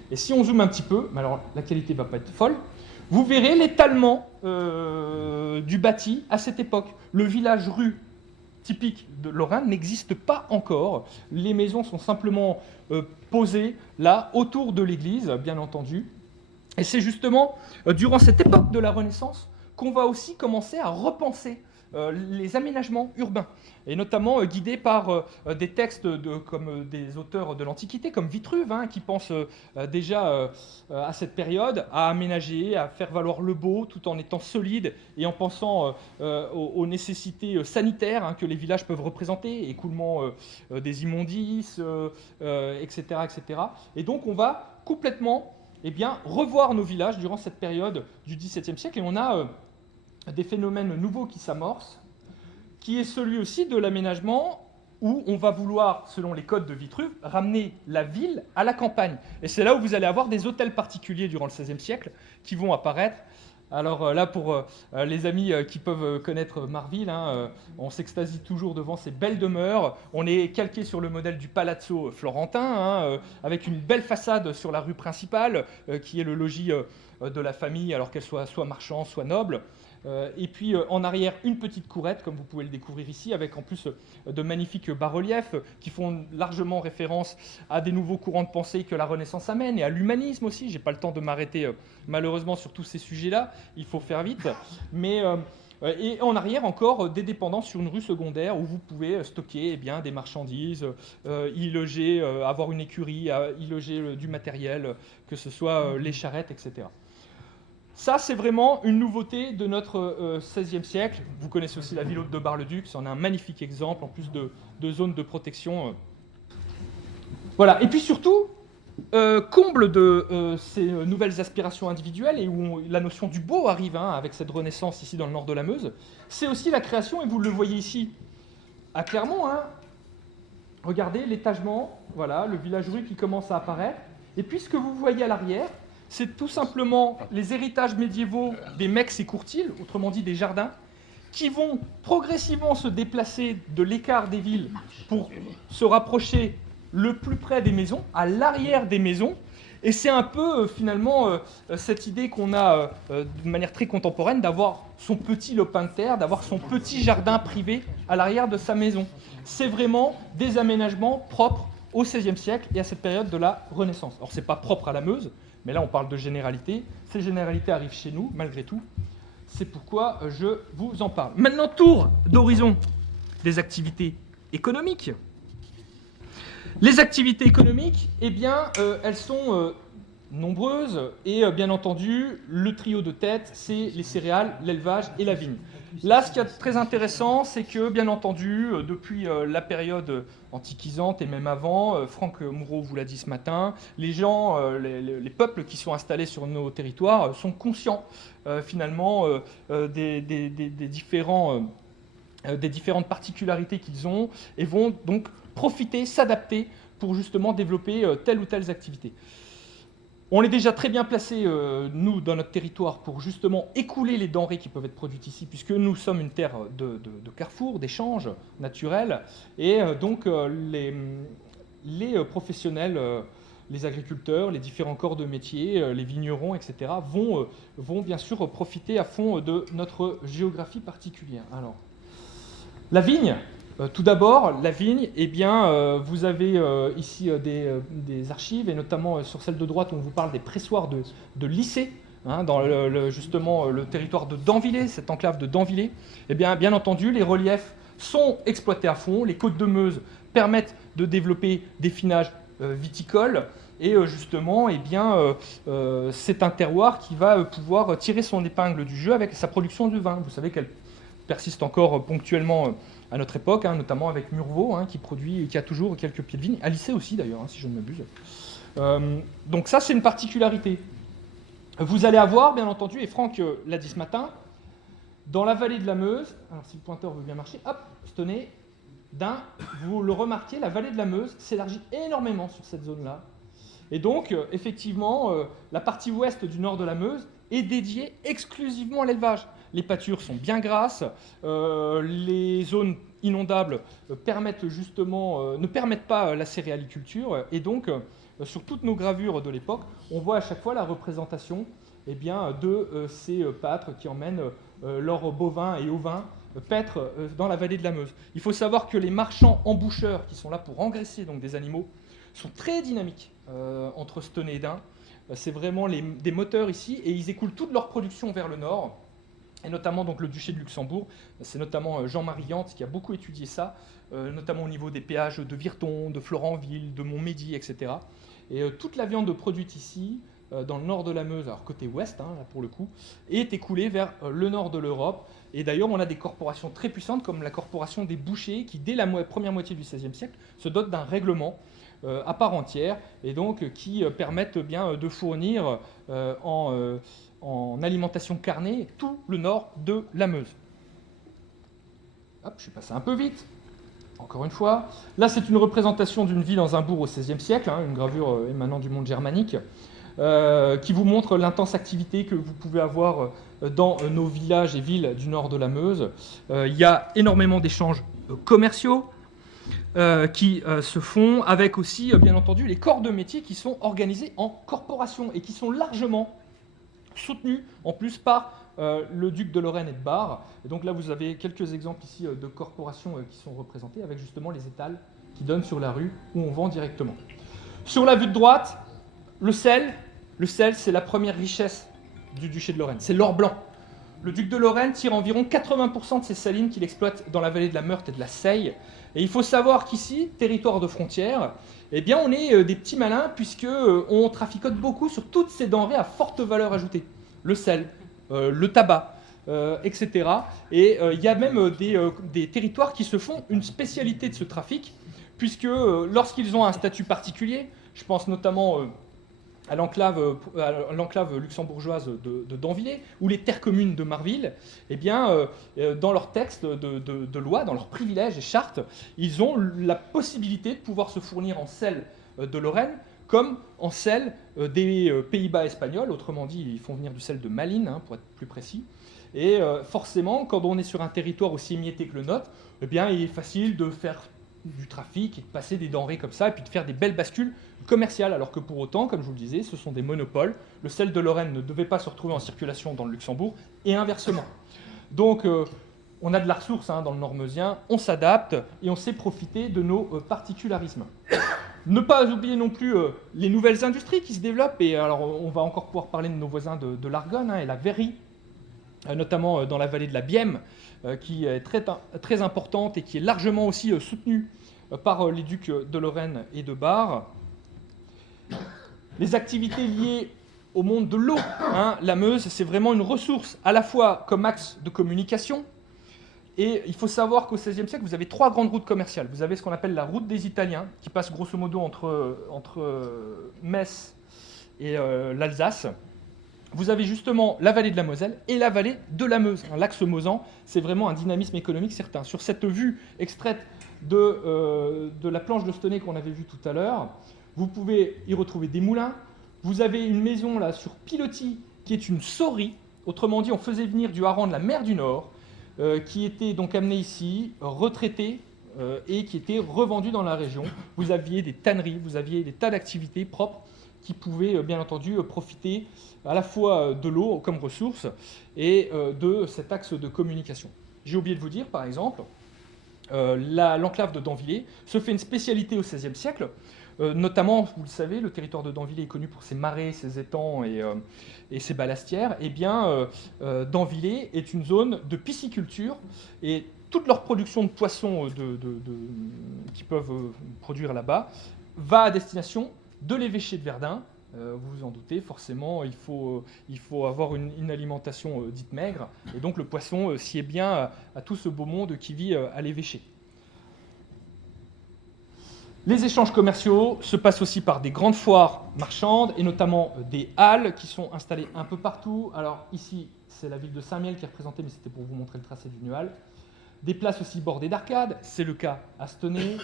Et si on zoome un petit peu, mais alors la qualité ne va pas être folle, vous verrez l'étalement du bâti à cette époque. Le village-rue typique de Lorraine n'existe pas encore. Les maisons sont simplement posées là, autour de l'église, bien entendu. Et c'est justement durant cette époque de la Renaissance qu'on va aussi commencer à repenser les aménagements urbains, et notamment guidés par des textes comme des auteurs de l'Antiquité, comme Vitruve, hein, qui pense déjà à cette période à aménager, à faire valoir le beau, tout en étant solide et en pensant aux nécessités sanitaires, hein, que les villages peuvent représenter, écoulement des immondices, etc., etc. Et donc on va complètement revoir nos villages durant cette période du XVIIe siècle, et on a des phénomènes nouveaux qui s'amorcent, qui est celui aussi de l'aménagement où on va vouloir, selon les codes de Vitruve, ramener la ville à la campagne. Et c'est là où vous allez avoir des hôtels particuliers durant le XVIe siècle qui vont apparaître. Alors là, pour les amis qui peuvent connaître Marville, hein, on s'extasie toujours devant ces belles demeures. On est calqué sur le modèle du palazzo florentin, hein, avec une belle façade sur la rue principale, qui est le logis de la famille, alors qu'elle soit marchand, soit noble. Et puis en arrière, une petite courette, comme vous pouvez le découvrir ici, avec en plus de magnifiques bas-reliefs qui font largement référence à des nouveaux courants de pensée que la Renaissance amène, et à l'humanisme aussi. Je n'ai pas le temps de m'arrêter malheureusement sur tous ces sujets-là, il faut faire vite. Mais, et en arrière encore, des dépendances sur une rue secondaire où vous pouvez stocker des marchandises, y loger, avoir une écurie, y loger du matériel, que ce soit les charrettes, etc. Ça, c'est vraiment une nouveauté de notre XVIe siècle. Vous connaissez aussi la ville haute de Bar-le-Duc, c'en est un magnifique exemple, en plus de zones de protection. Voilà, et puis surtout, comble de ces nouvelles aspirations individuelles, et où la notion du beau arrive, hein, avec cette renaissance ici dans le nord de la Meuse, c'est aussi la création, et vous le voyez ici à Clermont, hein, regardez l'étagement, voilà, le village-rue qui commence à apparaître, et puis ce que vous voyez à l'arrière, c'est tout simplement les héritages médiévaux des mecs et courtils, autrement dit des jardins, qui vont progressivement se déplacer de l'écart des villes pour se rapprocher le plus près des maisons, à l'arrière des maisons. Et c'est un peu finalement cette idée qu'on a de manière très contemporaine d'avoir son petit lopin de terre, d'avoir son petit jardin privé à l'arrière de sa maison. C'est vraiment des aménagements propres au XVIe siècle et à cette période de la Renaissance. Alors c'est pas propre à la Meuse, mais là on parle de généralité. Ces généralités arrivent chez nous, malgré tout. C'est pourquoi je vous en parle. Maintenant, tour d'horizon des activités économiques. Les activités économiques, elles sont nombreuses, et bien entendu, le trio de tête, c'est les céréales, l'élevage et la vigne. Là, ce qui est très intéressant, c'est que, bien entendu, depuis la période antiquisante et même avant, Franck Moureau vous l'a dit ce matin, les gens, les peuples qui sont installés sur nos territoires sont conscients finalement des différentes particularités qu'ils ont, et vont donc profiter, s'adapter pour justement développer telle ou telle activité. On est déjà très bien placé, nous, dans notre territoire, pour justement écouler les denrées qui peuvent être produites ici, puisque nous sommes une terre de carrefour, d'échanges naturels, et donc les professionnels, les agriculteurs, les différents corps de métier, les vignerons, etc., vont bien sûr profiter à fond de notre géographie particulière. Alors, la vigne, tout d'abord, la vigne, eh bien, vous avez ici des archives, et notamment sur celle de droite où on vous parle des pressoirs de Lycée, hein, dans justement le territoire de Danvillers, cette enclave de Danvillers. Eh bien entendu, les reliefs sont exploités à fond, les côtes de Meuse permettent de développer des finages viticoles, et justement, eh bien, c'est un terroir qui va pouvoir tirer son épingle du jeu avec sa production de vin. Vous savez qu'elle persiste encore ponctuellement à notre époque, hein, notamment avec Murvaux, hein, qui a toujours quelques pieds de vigne, à Lycée aussi d'ailleurs, hein, si je ne m'abuse. Donc ça, c'est une particularité. Vous allez avoir, bien entendu, et Franck l'a dit ce matin, dans la vallée de la Meuse, alors si le pointeur veut bien marcher, hop, tenez, vous le remarquez, la vallée de la Meuse s'élargit énormément sur cette zone-là. Et donc, effectivement, la partie ouest du nord de la Meuse est dédiée exclusivement à l'élevage. Les pâtures sont bien grasses, les zones inondables ne permettent pas la céréaliculture, et donc, sur toutes nos gravures de l'époque, on voit à chaque fois la représentation eh bien, de ces pâtres qui emmènent leurs bovins et ovins paître dans la vallée de la Meuse. Il faut savoir que les marchands emboucheurs qui sont là pour engraisser donc, des animaux sont très dynamiques entre Stenay et Dun. C'est vraiment des moteurs ici, et ils écoulent toute leur production vers le nord, et notamment donc, le duché de Luxembourg. C'est notamment Jean-Marie Yante qui a beaucoup étudié ça, notamment au niveau des péages de Virton, de Florentville, de Montmédy, etc. Et toute la viande produite ici, dans le nord de la Meuse, alors côté ouest, hein, là pour le coup, est écoulée vers le nord de l'Europe. Et d'ailleurs, on a des corporations très puissantes, comme la corporation des bouchers, qui, dès la première moitié du XVIe siècle, se dote d'un règlement à part entière, et donc qui permettent bien de fournir en alimentation carnée tout le nord de la Meuse. Hop, je suis passé un peu vite. Encore une fois, là c'est une représentation d'une vie dans un bourg au XVIe siècle, hein, une gravure émanant du monde germanique, qui vous montre l'intense activité que vous pouvez avoir dans nos villages et villes du nord de la Meuse. Il y a énormément d'échanges commerciaux qui se font, avec aussi, bien entendu, les corps de métier qui sont organisés en corporations et qui sont largement soutenus, en plus, par le duc de Lorraine et de Bar. Et donc là, vous avez quelques exemples ici de corporations qui sont représentées, avec justement les étals qui donnent sur la rue où on vend directement. Sur la vue de droite, le sel, c'est la première richesse du duché de Lorraine, c'est l'or blanc. Le duc de Lorraine tire environ 80% de ses salines qu'il exploite dans la vallée de la Meurthe et de la Seille. Et il faut savoir qu'ici, territoire de frontière, eh bien, on est des petits malins, puisqu'on traficote beaucoup sur toutes ces denrées à forte valeur ajoutée. Le sel, le tabac, etc. Et il y a même des territoires qui se font une spécialité de ce trafic, puisque lorsqu'ils ont un statut particulier, je pense notamment à l'enclave luxembourgeoise de Danvillers, ou les terres communes de Marville, eh bien, dans leurs textes de loi, dans leurs privilèges et chartes, ils ont la possibilité de pouvoir se fournir en sel de Lorraine, comme en sel des Pays-Bas espagnols, autrement dit, ils font venir du sel de Malines, hein, pour être plus précis. Et forcément, quand on est sur un territoire aussi émietté que le nôtre, eh bien, il est facile de faire du trafic et de passer des denrées comme ça, et puis de faire des belles bascules commerciales, alors que pour autant, comme je vous le disais, ce sont des monopoles. Le sel de Lorraine ne devait pas se retrouver en circulation dans le Luxembourg, et inversement. Donc, on a de la ressource hein, dans le nord meusien, on s'adapte, et on sait profiter de nos particularismes. Ne pas oublier non plus les nouvelles industries qui se développent, et alors on va encore pouvoir parler de nos voisins de l'Argonne, hein, et la Verrie, notamment dans la vallée de la Bième, qui est très importante et qui est largement aussi soutenue par les ducs de Lorraine et de Bar. Les activités liées au monde de l'eau, hein, la Meuse, c'est vraiment une ressource, à la fois comme axe de communication, et il faut savoir qu'au XVIe siècle, vous avez 3 grandes routes commerciales. Vous avez ce qu'on appelle la route des Italiens, qui passe grosso modo entre Metz et l'Alsace. Vous avez justement la vallée de la Moselle et la vallée de la Meuse. L'axe mausan, c'est vraiment un dynamisme économique certain. Sur cette vue extraite de la planche de Stenay qu'on avait vue tout à l'heure, vous pouvez y retrouver des moulins. Vous avez une maison là sur pilotis qui est une saurie. Autrement dit, on faisait venir du hareng de la mer du Nord, qui était donc amené ici, retraité, et qui étaient revendus dans la région. Vous aviez des tanneries, vous aviez des tas d'activités propres qui pouvaient bien entendu profiter à la fois de l'eau comme ressource et de cet axe de communication. J'ai oublié de vous dire, par exemple, l'enclave de Danvillers se fait une spécialité au XVIe siècle, notamment, vous le savez, le territoire de Danvillers est connu pour ses marais, ses étangs et ses ballastières. Eh bien, Danvillers est une zone de pisciculture et toute leur production de poissons qu'ils peuvent produire là-bas va à destination de l'évêché de Verdun. Vous vous en doutez, forcément, il faut avoir une alimentation dite maigre, et donc le poisson sied bien à tout ce beau monde qui vit à l'évêché. Les échanges commerciaux se passent aussi par des grandes foires marchandes, et notamment des halles qui sont installées un peu partout. Alors ici, c'est la ville de Saint-Miel qui est représentée, mais c'était pour vous montrer le tracé d'une halle. Des places aussi bordées d'arcades, c'est le cas à Stenay.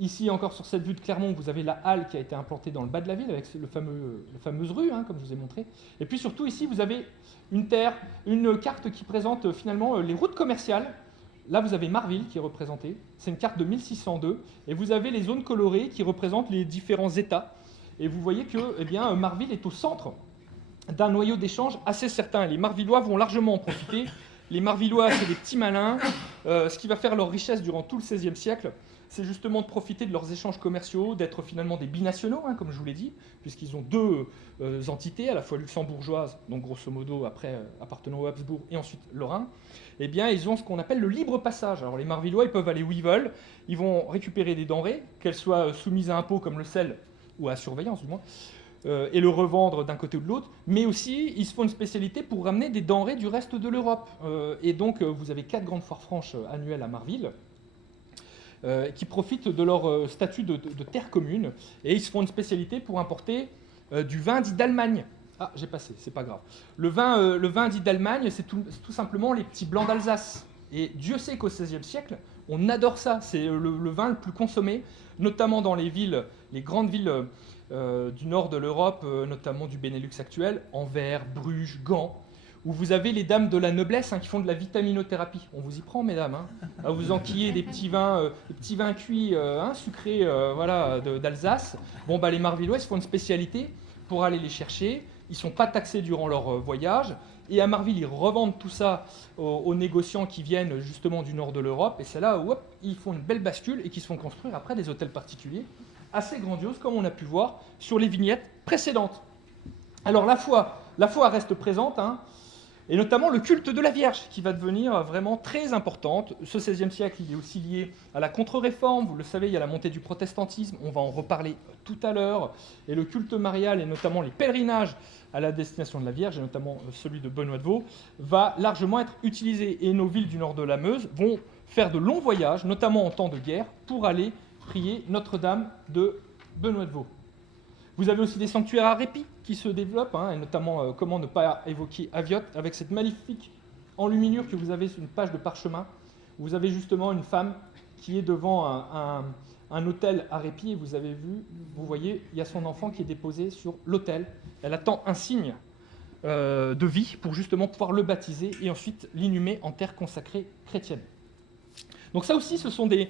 Ici, encore sur cette vue de Clermont, vous avez la halle qui a été implantée dans le bas de la ville, avec la fameuse rue, comme je vous ai montré. Et puis surtout, ici, vous avez une carte qui présente finalement les routes commerciales. Là, vous avez Marville qui est représentée. C'est une carte de 1602. Et vous avez les zones colorées qui représentent les différents États. Et vous voyez que Marville est au centre d'un noyau d'échange assez certain. Les Marvillois vont largement en profiter. Les Marvillois, c'est des petits malins. Ce qui va faire leur richesse durant tout le XVIe siècle, c'est justement de profiter de leurs échanges commerciaux, d'être finalement des binationaux, comme je vous l'ai dit, puisqu'ils ont deux entités, à la fois luxembourgeoises, donc grosso modo après appartenant au Habsbourg, et ensuite Lorrain. Eh bien, ils ont ce qu'on appelle le libre passage. Alors les Marvillois, ils peuvent aller où ils veulent, ils vont récupérer des denrées, qu'elles soient soumises à impôt comme le sel, ou à surveillance du moins, et le revendre d'un côté ou de l'autre, mais aussi ils se font une spécialité pour ramener des denrées du reste de l'Europe. Et donc vous avez 4 grandes foires franches annuelles à Marville, qui profitent de leur statut de terre commune, et ils se font une spécialité pour importer du vin dit d'Allemagne. Ah, j'ai passé, c'est pas grave. Le vin dit d'Allemagne, c'est tout simplement les petits blancs d'Alsace. Et Dieu sait qu'au XVIe siècle, on adore ça. C'est le vin le plus consommé, notamment dans les grandes villes du nord de l'Europe, notamment du Benelux actuel, Anvers, Bruges, Gand, où vous avez les dames de la noblesse qui font de la vitaminothérapie. On vous y prend, mesdames, à vous enquiller des petits vins cuits, sucrés, d'Alsace. Bon, les Marvillois, ils se font une spécialité pour aller les chercher. Ils ne sont pas taxés durant leur voyage. Et à Marville, ils revendent tout ça aux négociants qui viennent justement du nord de l'Europe. Et c'est là où ils font une belle bascule et qui se font construire après des hôtels particuliers assez grandioses, comme on a pu voir sur les vignettes précédentes. Alors la foi reste présente, et notamment le culte de la Vierge, qui va devenir vraiment très importante. Ce XVIe siècle, il est aussi lié à la contre-réforme. Vous le savez, il y a la montée du protestantisme. On va en reparler tout à l'heure. Et le culte marial, et notamment les pèlerinages à la destination de la Vierge, et notamment celui de Benoît de Vaux, va largement être utilisé. Et nos villes du nord de la Meuse vont faire de longs voyages, notamment en temps de guerre, pour aller prier Notre-Dame de Benoît de Vaux. Vous avez aussi des sanctuaires à répit qui se développent, et notamment, comment ne pas évoquer Aviotte, avec cette magnifique enluminure que vous avez sur une page de parchemin. Vous avez justement une femme qui est devant un autel à répit, et vous voyez, il y a son enfant qui est déposé sur l'autel. Elle attend un signe de vie pour justement pouvoir le baptiser et ensuite l'inhumer en terre consacrée chrétienne. Donc ça aussi, ce sont des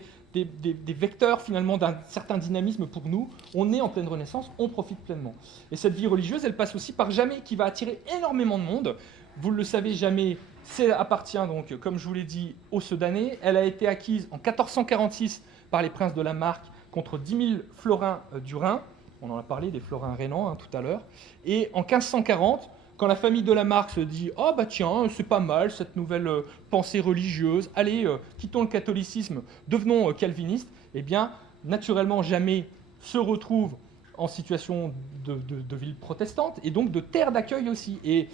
vecteurs finalement d'un certain dynamisme pour nous. On est en pleine Renaissance, on profite pleinement. Et cette vie religieuse, elle passe aussi par Jamay, qui va attirer énormément de monde. Vous le savez, Jamay, ça appartient donc, comme je vous l'ai dit, aux Sedanais. Elle a été acquise en 1446 par les princes de la Marque contre 10 000 florins du Rhin. On en a parlé des florins rhénans tout à l'heure. Et en 1540, quand la famille de la Marque se dit « Ah tiens, c'est pas mal cette nouvelle pensée religieuse, allez, quittons le catholicisme, devenons calvinistes », eh bien, naturellement, Jamay se retrouve en situation de ville protestante et donc de terre d'accueil aussi. Et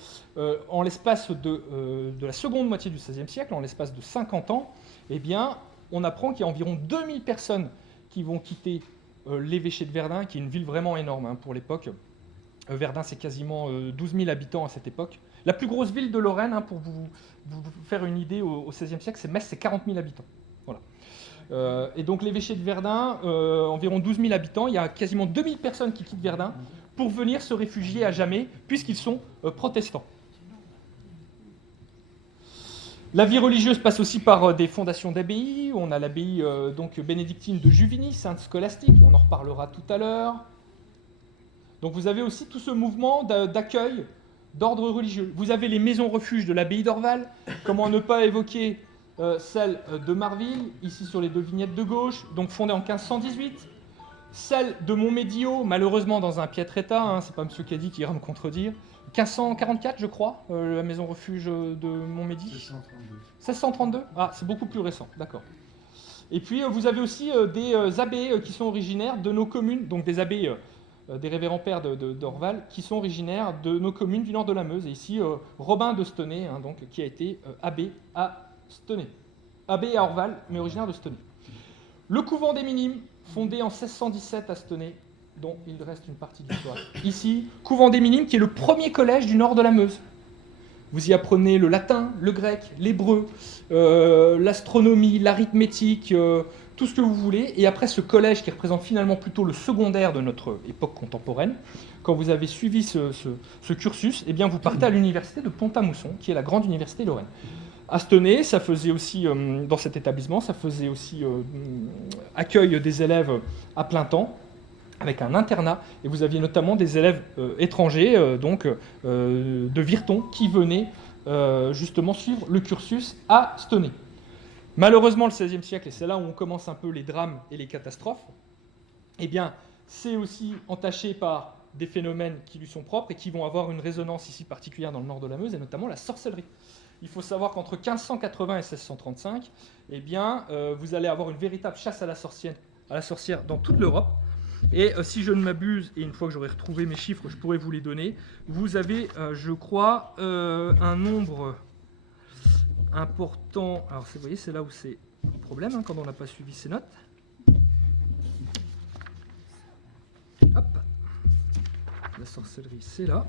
en l'espace de la seconde moitié du XVIe siècle, en l'espace de 50 ans, eh bien, on apprend qu'il y a environ 2000 personnes qui vont quitter l'évêché de Verdun, qui est une ville vraiment énorme pour l'époque. Verdun, c'est quasiment 12 000 habitants à cette époque. La plus grosse ville de Lorraine, pour vous faire une idée, au XVIe siècle, c'est Metz, c'est 40 000 habitants. Voilà. Et donc l'évêché de Verdun, environ 12 000 habitants, il y a quasiment 2 000 personnes qui quittent Verdun pour venir se réfugier à Jamay, puisqu'ils sont protestants. La vie religieuse passe aussi par des fondations d'abbayes. On a l'abbaye donc bénédictine de Juvigny, sainte scolastique, on en reparlera tout à l'heure. Donc vous avez aussi tout ce mouvement d'accueil d'ordre religieux. Vous avez les maisons refuges de l'abbaye d'Orval. Comment ne pas évoquer celle de Marville, ici sur les deux vignettes de gauche, donc fondée en 1518. Celle de Montmédio, malheureusement dans un piètre état, hein, c'est pas M. Caddy qui ira me contredire. 1544, je crois, la maison refuge de Montmédy. 1632. 1632 ? Ah, c'est beaucoup plus récent, d'accord. Et puis vous avez aussi des abbés qui sont originaires de nos communes, donc des abbés, des révérends pères d'Orval, qui sont originaires de nos communes du nord de la Meuse. Et ici, Robin de Stenay, hein, donc, qui a été abbé à Stenay. Abbé à Orval, mais originaire de Stenay. Le couvent des Minimes, fondé en 1617 à Stenay, dont il reste une partie de l'histoire. Ici, couvent des Minimes, qui est le premier collège du nord de la Meuse. Vous y apprenez le latin, le grec, l'hébreu, l'astronomie, l'arithmétique, tout ce que vous voulez. Et après, ce collège qui représente finalement plutôt le secondaire de notre époque contemporaine, quand vous avez suivi ce cursus, eh bien, vous partez à l'université de Pont-à-Mousson, qui est la grande université lorraine. À Stenay, ça faisait aussi, dans cet établissement, ça faisait aussi accueil des élèves à plein temps, avec un internat, et vous aviez notamment des élèves étrangers, de Virton, qui venaient justement suivre le cursus à Stenay. Malheureusement, le XVIe siècle, et c'est là où on commence un peu les drames et les catastrophes, eh bien, c'est aussi entaché par des phénomènes qui lui sont propres et qui vont avoir une résonance ici particulière dans le nord de la Meuse, et notamment la sorcellerie. Il faut savoir qu'entre 1580 et 1635, eh bien, vous allez avoir une véritable chasse à la sorcière dans toute l'Europe. Et si je ne m'abuse, et une fois que j'aurai retrouvé mes chiffres, je pourrai vous les donner, vous avez, je crois, un nombre important. Alors, vous voyez, c'est là où c'est le problème, hein, quand on n'a pas suivi ces notes. Hop. La sorcellerie, c'est là.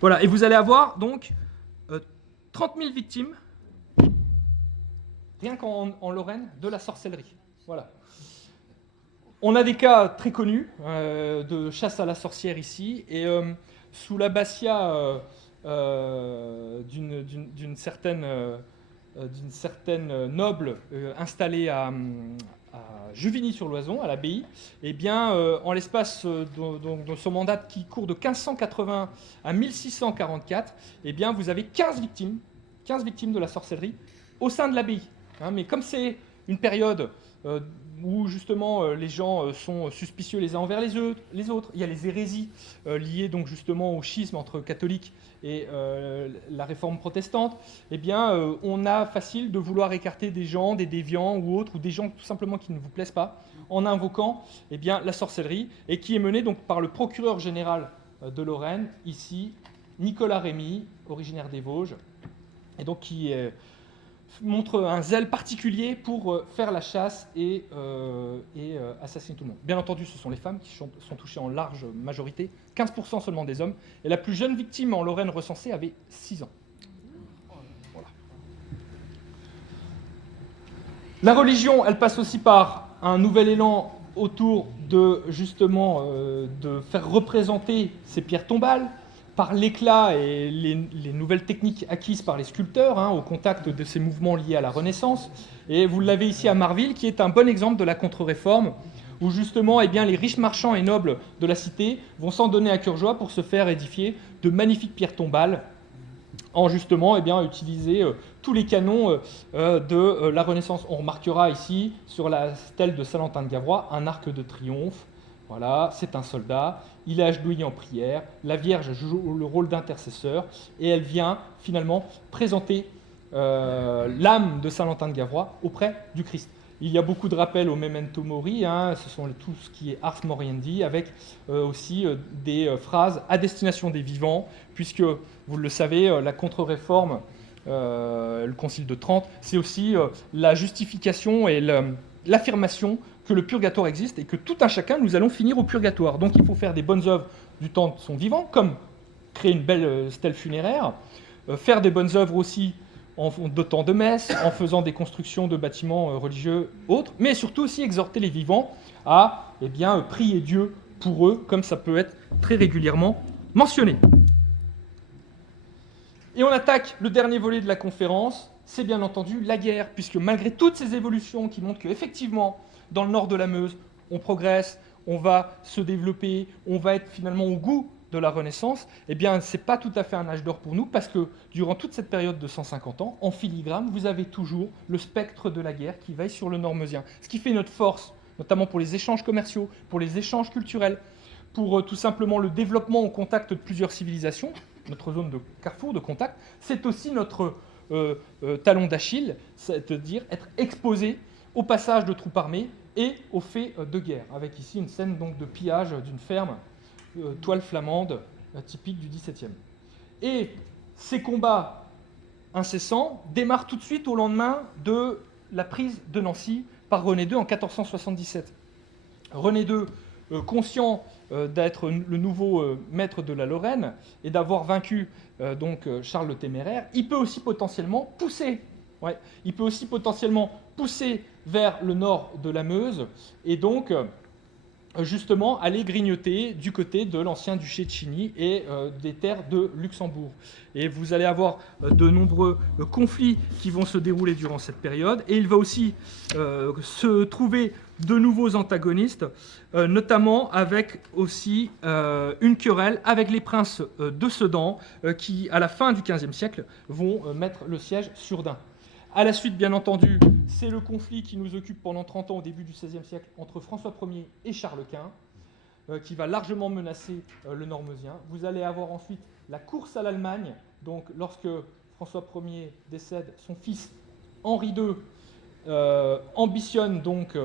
Voilà, et vous allez avoir donc 30 000 victimes, rien qu'en Lorraine, de la sorcellerie. Voilà. On a des cas très connus de chasse à la sorcière ici, et sous l'abbatiat d'une certaine noble installée à Juvigny-sur-Loison, à l'abbaye, eh bien, en l'espace de son mandat qui court de 1580 à 1644, eh bien, vous avez 15 victimes de la sorcellerie au sein de l'abbaye. Hein, mais comme c'est une période où justement les gens sont suspicieux les uns envers les autres, il y a les hérésies liées donc justement au schisme entre catholiques et la réforme protestante, eh bien, on a facile de vouloir écarter des gens, des déviants ou autres, ou des gens tout simplement qui ne vous plaisent pas, en invoquant eh bien, la sorcellerie, et qui est menée donc par le procureur général de Lorraine, ici, Nicolas Rémy, originaire des Vosges, et donc qui montre un zèle particulier pour faire la chasse et assassiner tout le monde. Bien entendu, ce sont les femmes qui sont touchées en large majorité, 15% seulement des hommes, et la plus jeune victime en Lorraine recensée avait 6 ans. Voilà. La religion, elle passe aussi par un nouvel élan autour de, justement, de faire représenter ces pierres tombales, par l'éclat et les nouvelles techniques acquises par les sculpteurs, hein, au contact de ces mouvements liés à la Renaissance. Et vous l'avez ici à Marville, qui est un bon exemple de la contre-réforme, où justement eh bien, les riches marchands et nobles de la cité vont s'en donner à cœur joie pour se faire édifier de magnifiques pierres tombales, en justement eh bien, utiliser tous les canons de la Renaissance. On remarquera ici, sur la stèle de Saint-Lantin de Gavrois, un arc de triomphe. Voilà, c'est un soldat, il est agenouillé en prière, la Vierge joue le rôle d'intercesseur, et elle vient finalement présenter l'âme de Saint-Lantin de Gavrois auprès du Christ. Il y a beaucoup de rappels au Memento Mori, hein, ce sont tout ce qui est Ars Moriendi, avec aussi des phrases à destination des vivants, puisque, vous le savez, la contre-réforme, le Concile de Trente, c'est aussi la justification et l'affirmation que le purgatoire existe et que tout un chacun, nous allons finir au purgatoire. Donc il faut faire des bonnes œuvres du temps de son vivant, comme créer une belle stèle funéraire, faire des bonnes œuvres aussi en dotant de messes, en faisant des constructions de bâtiments religieux autres, mais surtout aussi exhorter les vivants à eh bien, prier Dieu pour eux, comme ça peut être très régulièrement mentionné. Et on attaque le dernier volet de la conférence, c'est bien entendu la guerre, puisque malgré toutes ces évolutions qui montrent qu'effectivement, dans le nord de la Meuse, on progresse, on va se développer, on va être finalement au goût de la Renaissance, eh bien, ce n'est pas tout à fait un âge d'or pour nous, parce que durant toute cette période de 150 ans, en filigrane, vous avez toujours le spectre de la guerre qui veille sur le nord meusien. Ce qui fait notre force, notamment pour les échanges commerciaux, pour les échanges culturels, pour tout simplement le développement au contact de plusieurs civilisations, notre zone de carrefour, de contact, c'est aussi notre talon d'Achille, c'est-à-dire être exposé au passage de troupes armées et aux faits de guerre, avec ici une scène donc, de pillage d'une ferme, toile flamande, typique du XVIIe. Et ces combats incessants démarrent tout de suite au lendemain de la prise de Nancy par René II en 1477. René II, conscient d'être le nouveau maître de la Lorraine et d'avoir vaincu Charles le Téméraire, il peut aussi potentiellement pousser vers le nord de la Meuse et donc justement aller grignoter du côté de l'ancien duché de Chigny et des terres de Luxembourg. Et vous allez avoir de nombreux conflits qui vont se dérouler durant cette période, et il va aussi se trouver de nouveaux antagonistes, notamment avec aussi une querelle avec les princes de Sedan, qui, à la fin du XVe siècle, vont mettre le siège sur Dun. À la suite, bien entendu, c'est le conflit qui nous occupe pendant 30 ans au début du XVIe siècle entre François Ier et Charles Quint, qui va largement menacer le nord meusien. Vous allez avoir ensuite la course à l'Allemagne. Donc, lorsque François Ier décède, son fils Henri II ambitionne donc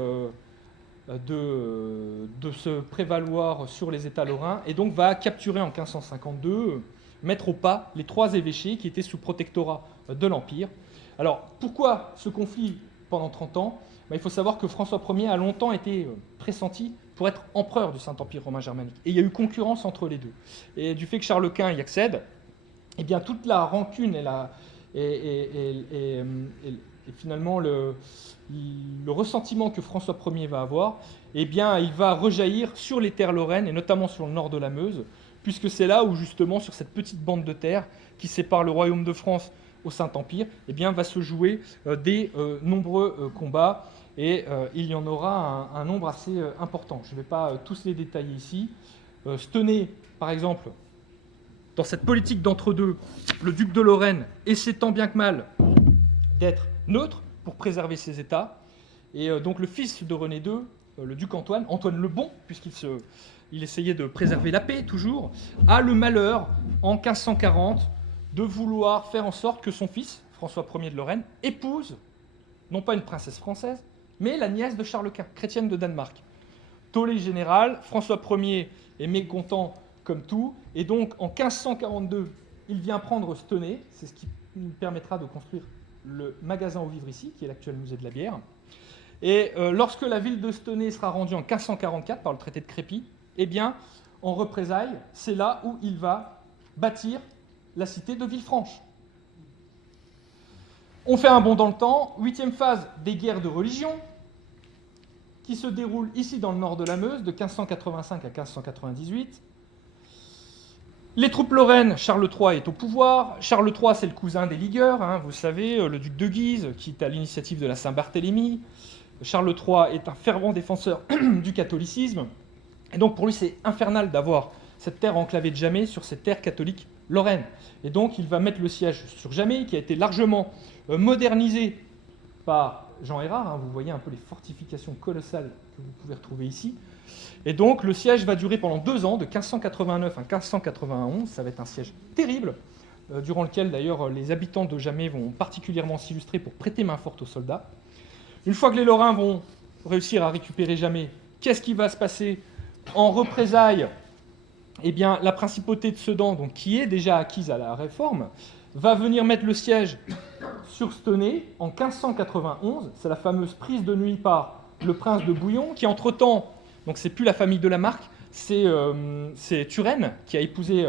de se prévaloir sur les États lorrains et donc va capturer en 1552, mettre au pas les 3 évêchés qui étaient sous protectorat de l'Empire. Alors, pourquoi ce conflit pendant 30 ans ? Il faut savoir que François Ier a longtemps été pressenti pour être empereur du Saint-Empire romain germanique. Et il y a eu concurrence entre les deux. Et du fait que Charles Quint y accède, eh bien, toute la rancune et finalement le ressentiment que François Ier va avoir, eh bien, il va rejaillir sur les terres lorraines, et notamment sur le nord de la Meuse, puisque c'est là où, justement, sur cette petite bande de terre qui sépare le royaume de France au Saint-Empire, eh bien, va se jouer des nombreux combats, et il y en aura un nombre assez important. Je ne vais pas tous les détailler ici. Stenay, par exemple, dans cette politique d'entre-deux, le duc de Lorraine essaie tant bien que mal d'être neutre pour préserver ses États, et donc le fils de René II, le duc Antoine, Antoine le Bon, puisqu'il essayait de préserver la paix toujours, a le malheur, en 1540, de vouloir faire en sorte que son fils, François Ier de Lorraine, épouse, non pas une princesse française, mais la nièce de Charles Quint, chrétienne de Danemark. Tollé général, François Ier est mécontent comme tout, et donc en 1542, il vient prendre Stenay, c'est ce qui lui permettra de construire le magasin aux vivres ici, qui est l'actuel musée de la bière. Et lorsque la ville de Stenay sera rendue en 1544 par le traité de Crépy, eh bien, en représailles, c'est là où il va bâtir la cité de Villefranche. On fait un bond dans le temps, 8e phase des guerres de religion, qui se déroulent ici dans le nord de la Meuse, de 1585 à 1598. Les troupes lorraines, Charles III est au pouvoir. Charles III, c'est le cousin des ligueurs, vous savez, le duc de Guise, qui est à l'initiative de la Saint-Barthélemy. Charles III est un fervent défenseur du catholicisme. Et donc pour lui, c'est infernal d'avoir cette terre enclavée de Jamay sur cette terre catholique lorraine. Et donc il va mettre le siège sur Jamay, qui a été largement modernisé par Jean Hérard. Vous voyez un peu les fortifications colossales que vous pouvez retrouver ici. Et donc le siège va durer pendant 2 ans, de 1589 à 1591. Ça va être un siège terrible, durant lequel d'ailleurs les habitants de Jamay vont particulièrement s'illustrer pour prêter main forte aux soldats. Une fois que les Lorrains vont réussir à récupérer Jamay, qu'est-ce qui va se passer en représailles? Eh bien, la principauté de Sedan, donc, qui est déjà acquise à la Réforme, va venir mettre le siège sur Stenay en 1591. C'est la fameuse prise de nuit par le prince de Bouillon, qui entre-temps, donc c'est plus la famille de la Marque, c'est Turenne, qui a épousé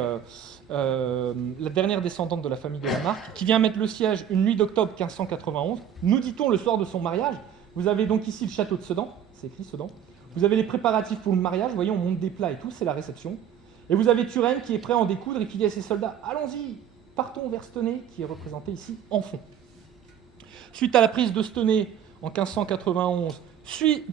la dernière descendante de la famille de la Marque, qui vient mettre le siège une nuit d'octobre 1591. Nous dit-on le soir de son mariage. Vous avez donc ici le château de Sedan, c'est écrit Sedan. Vous avez les préparatifs pour le mariage, vous voyez, on monte des plats et tout, c'est la réception. Et vous avez Turenne qui est prêt à en découdre et qui dit à ses soldats « Allons-y, partons vers Stenay, qui est représenté ici en fond. Suite à la prise de Stenay en 1591,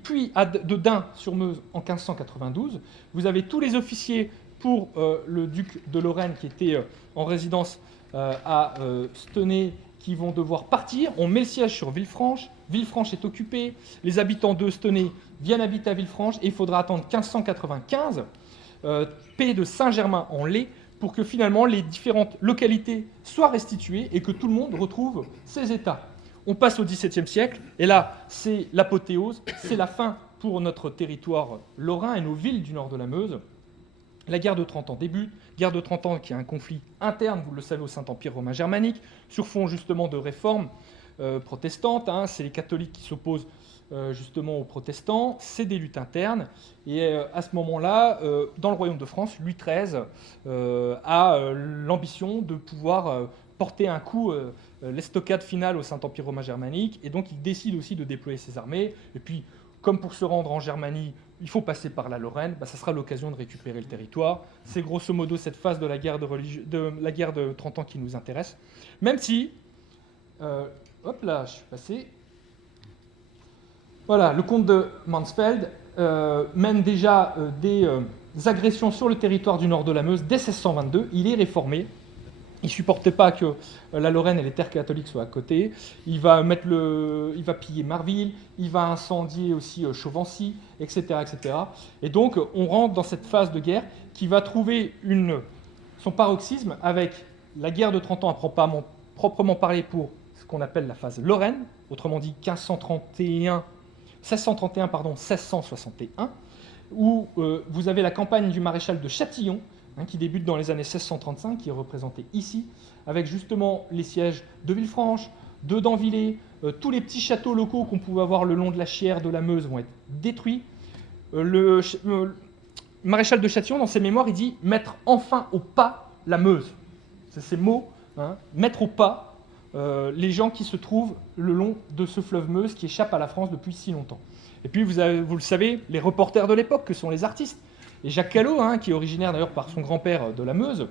puis de Dun-sur-Meuse en 1592, vous avez tous les officiers pour le duc de Lorraine qui était en résidence à Stenay qui vont devoir partir. On met le siège sur Villefranche. Villefranche est occupée. Les habitants de Stenay viennent habiter à Villefranche et il faudra attendre 1595, paix de Saint-Germain-en-Laye, pour que finalement les différentes localités soient restituées et que tout le monde retrouve ses états. On passe au XVIIe siècle, et là, c'est l'apothéose, c'est la fin pour notre territoire lorrain et nos villes du nord de la Meuse. La guerre de 30 ans débute, guerre de 30 ans qui est un conflit interne, vous le savez, au Saint-Empire romain germanique, sur fond justement de réformes protestantes, hein, c'est les catholiques qui s'opposent justement aux protestants, c'est des luttes internes, et à ce moment-là, dans le royaume de France, Louis XIII a l'ambition de pouvoir porter un coup l'estocade finale au Saint-Empire romain germanique, et donc il décide aussi de déployer ses armées, et puis comme pour se rendre en Germanie, il faut passer par la Lorraine, ça sera l'occasion de récupérer le territoire. C'est grosso modo cette phase de la guerre de 30 ans qui nous intéresse, même si, hop là, je suis passé, voilà, le comte de Mansfeld mène déjà des agressions sur le territoire du nord de la Meuse dès 1622, il est réformé. Il ne supportait pas que la Lorraine et les terres catholiques soient à côté. Il va piller Marville, il va incendier aussi Chauvency, etc., etc. Et donc, on rentre dans cette phase de guerre qui va trouver son paroxysme avec la guerre de 30 ans à proprement parler pour ce qu'on appelle la phase lorraine, autrement dit 1661-1661, où vous avez la campagne du maréchal de Châtillon, qui débute dans les années 1635, qui est représenté ici, avec justement les sièges de Villefranche, de Danvillers, tous les petits châteaux locaux qu'on pouvait avoir le long de la Chière, de la Meuse, vont être détruits. Le maréchal de Châtillon, dans ses mémoires, il dit « mettre enfin au pas la Meuse ». C'est ces mots, hein, mettre au pas les gens qui se trouvent le long de ce fleuve Meuse qui échappe à la France depuis si longtemps. Et puis, vous le savez, les reporters de l'époque, que sont les artistes. Et Jacques Callot, qui est originaire d'ailleurs par son grand-père de la Meuse,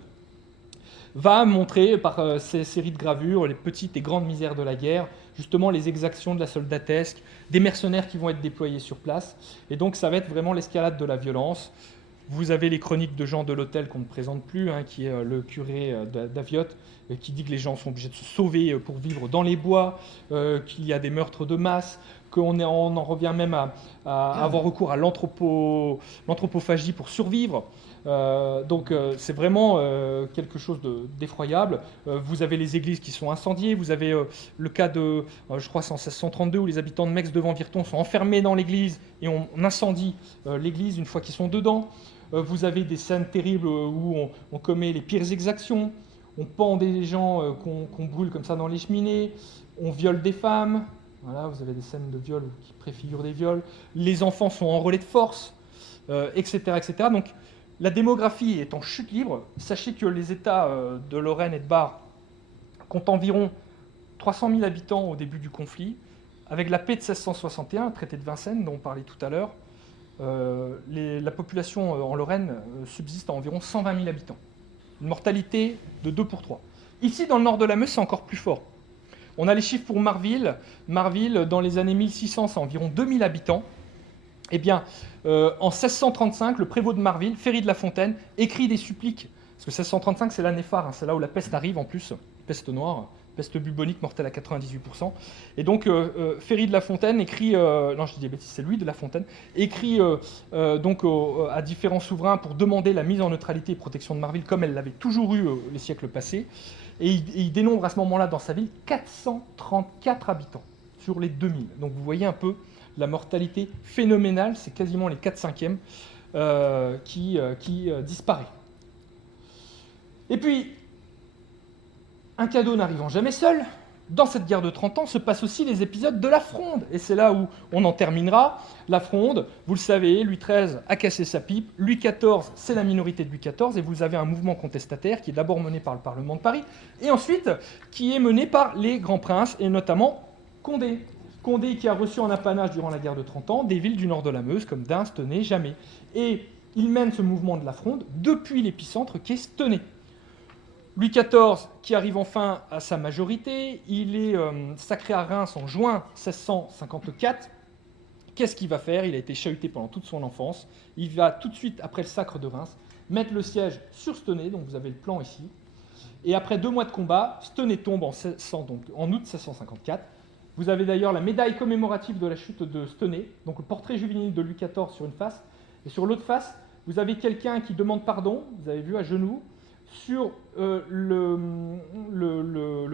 va montrer par ses séries de gravures les petites et grandes misères de la guerre, justement les exactions de la soldatesque, des mercenaires qui vont être déployés sur place. Et donc ça va être vraiment l'escalade de la violence. Vous avez les chroniques de Jean de l'Hôtel qu'on ne présente plus, qui est le curé d'Aviotte, qui dit que les gens sont obligés de se sauver pour vivre dans les bois, qu'il y a des meurtres de masse, qu'on en revient même à avoir recours à l'anthropophagie pour survivre. Donc c'est vraiment quelque chose d'effroyable. Vous avez les églises qui sont incendiées, vous avez le cas de, je crois c'est en 1632, où les habitants de Mex-devant-Virton sont enfermés dans l'église et on incendie l'église une fois qu'ils sont dedans. Vous avez des scènes terribles où on commet les pires exactions, on pend des gens qu'on brûle comme ça dans les cheminées, on viole des femmes. Voilà, vous avez des scènes de viol qui préfigurent des viols. Les enfants sont en relais de force, etc., etc. Donc, la démographie est en chute libre. Sachez que les États de Lorraine et de Bar comptent environ 300 000 habitants au début du conflit. Avec la paix de 1661, le traité de Vincennes dont on parlait tout à l'heure, la population en Lorraine subsiste à environ 120 000 habitants. Une mortalité de 2 pour 3. Ici, dans le nord de la Meuse, c'est encore plus fort. On a les chiffres pour Marville. Marville, dans les années 1600, c'est environ 2000 habitants. Eh bien, en 1635, le prévôt de Marville, Ferry de la Fontaine, écrit des suppliques. Parce que 1635, c'est l'année phare, c'est là où la peste arrive en plus, peste noire, peste bubonique mortelle à 98%. Et donc, Ferry de la Fontaine écrit, non je dis des bêtises, c'est Louis de la Fontaine, écrit donc à différents souverains pour demander la mise en neutralité et protection de Marville, comme elle l'avait toujours eu les siècles passés. Et il dénombre à ce moment-là dans sa ville 434 habitants sur les 2000. Donc vous voyez un peu la mortalité phénoménale, c'est quasiment les 4/5 qui disparaît. Et puis, un cadeau n'arrivant jamais seul, dans cette guerre de 30 ans se passent aussi les épisodes de la Fronde. Et c'est là où on en terminera. La Fronde, vous le savez, Louis XIII a cassé sa pipe. Louis XIV, c'est la minorité de Louis XIV. Et vous avez un mouvement contestataire qui est d'abord mené par le Parlement de Paris et ensuite qui est mené par les grands princes et notamment Condé. Condé qui a reçu en apanage durant la guerre de 30 ans des villes du nord de la Meuse comme Dun, Stenay, Jamais. Et il mène ce mouvement de la Fronde depuis l'épicentre qui est Stenay. Louis XIV, qui arrive enfin à sa majorité, il est sacré à Reims en juin 1654. Qu'est-ce qu'il va faire? Il a été chahuté pendant toute son enfance. Il va tout de suite, après le sacre de Reims, mettre le siège sur Stenay, donc vous avez le plan ici. Et après 2 mois de combat, Stenay tombe en août 1654. Vous avez d'ailleurs la médaille commémorative de la chute de Stenay, donc le portrait juvénile de Louis XIV sur une face. Et sur l'autre face, vous avez quelqu'un qui demande pardon, vous avez vu, à genoux. Sur le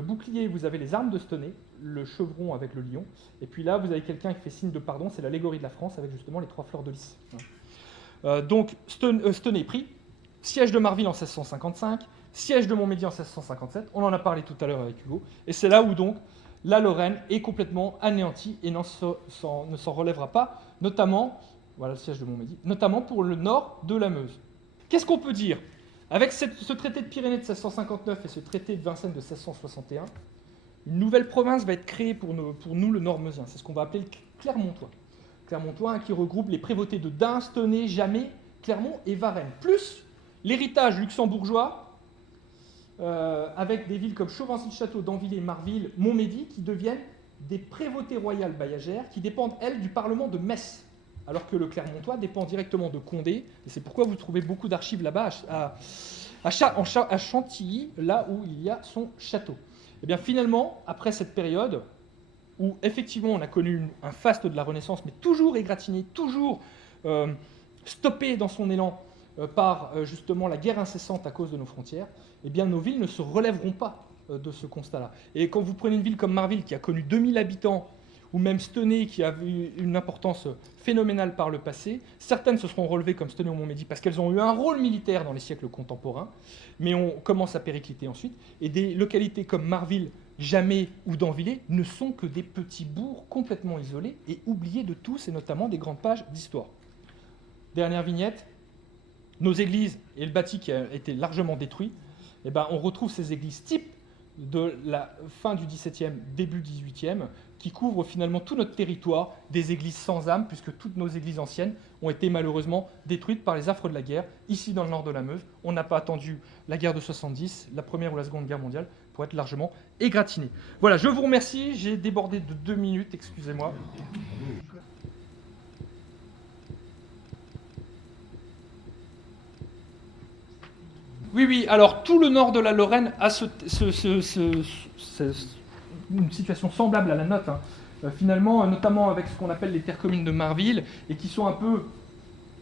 bouclier, vous avez les armes de Stenay, le chevron avec le lion. Et puis là, vous avez quelqu'un qui fait signe de pardon, c'est l'allégorie de la France avec justement les 3 fleurs de lys. Donc Stenay est pris, siège de Marville en 1655, siège de Montmédy en 1657, on en a parlé tout à l'heure avec Hugo, et c'est là où donc la Lorraine est complètement anéantie et ne s'en relèvera pas, notamment, voilà le siège de Montmédy, notamment pour le nord de la Meuse. Qu'est-ce qu'on peut dire? Avec ce traité de Pyrénées de 1659 et ce traité de Vincennes de 1661, une nouvelle province va être créée pour nous, le Nord-Meusien. C'est ce qu'on va appeler le Clermontois. Clermontois qui regroupe les prévôtés de Dun, Stenay, Jamay, Clermont et Varennes, plus l'héritage luxembourgeois, avec des villes comme Chauvency-le-Château, Danville, Marville, Montmédy, qui deviennent des prévôtés royales bailliagères qui dépendent, elles, du Parlement de Metz, alors que le Clermontois dépend directement de Condé, et c'est pourquoi vous trouvez beaucoup d'archives là-bas, à Chantilly, là où il y a son château. Et bien finalement, après cette période, où effectivement on a connu un faste de la Renaissance, mais toujours égratigné, toujours stoppé dans son élan par justement la guerre incessante à cause de nos frontières, eh bien nos villes ne se relèveront pas de ce constat-là. Et quand vous prenez une ville comme Marville, qui a connu 2000 habitants, ou même Stenay, qui a eu une importance phénoménale par le passé, certaines se seront relevées comme Stenay ou Montmédy, parce qu'elles ont eu un rôle militaire dans les siècles contemporains, mais on commence à péricliter ensuite, et des localités comme Marville, Jamay ou Danvillers ne sont que des petits bourgs complètement isolés et oubliés de tous, et notamment des grandes pages d'histoire. Dernière vignette, nos églises et le bâti qui a été largement détruit, eh ben, on retrouve ces églises types de la fin du XVIIe, début XVIIIe, qui couvrent finalement tout notre territoire, des églises sans âme, puisque toutes nos églises anciennes ont été malheureusement détruites par les affres de la guerre. Ici, dans le nord de la Meuse, on n'a pas attendu la guerre de 70, la Première ou la Seconde Guerre mondiale, pour être largement égratigné. Voilà, je vous remercie, j'ai débordé de 2 minutes, excusez-moi. Oui, alors tout le nord de la Lorraine a une situation semblable à la nôtre, hein. Finalement, notamment avec ce qu'on appelle les terres communes de Marville, et qui sont un peu,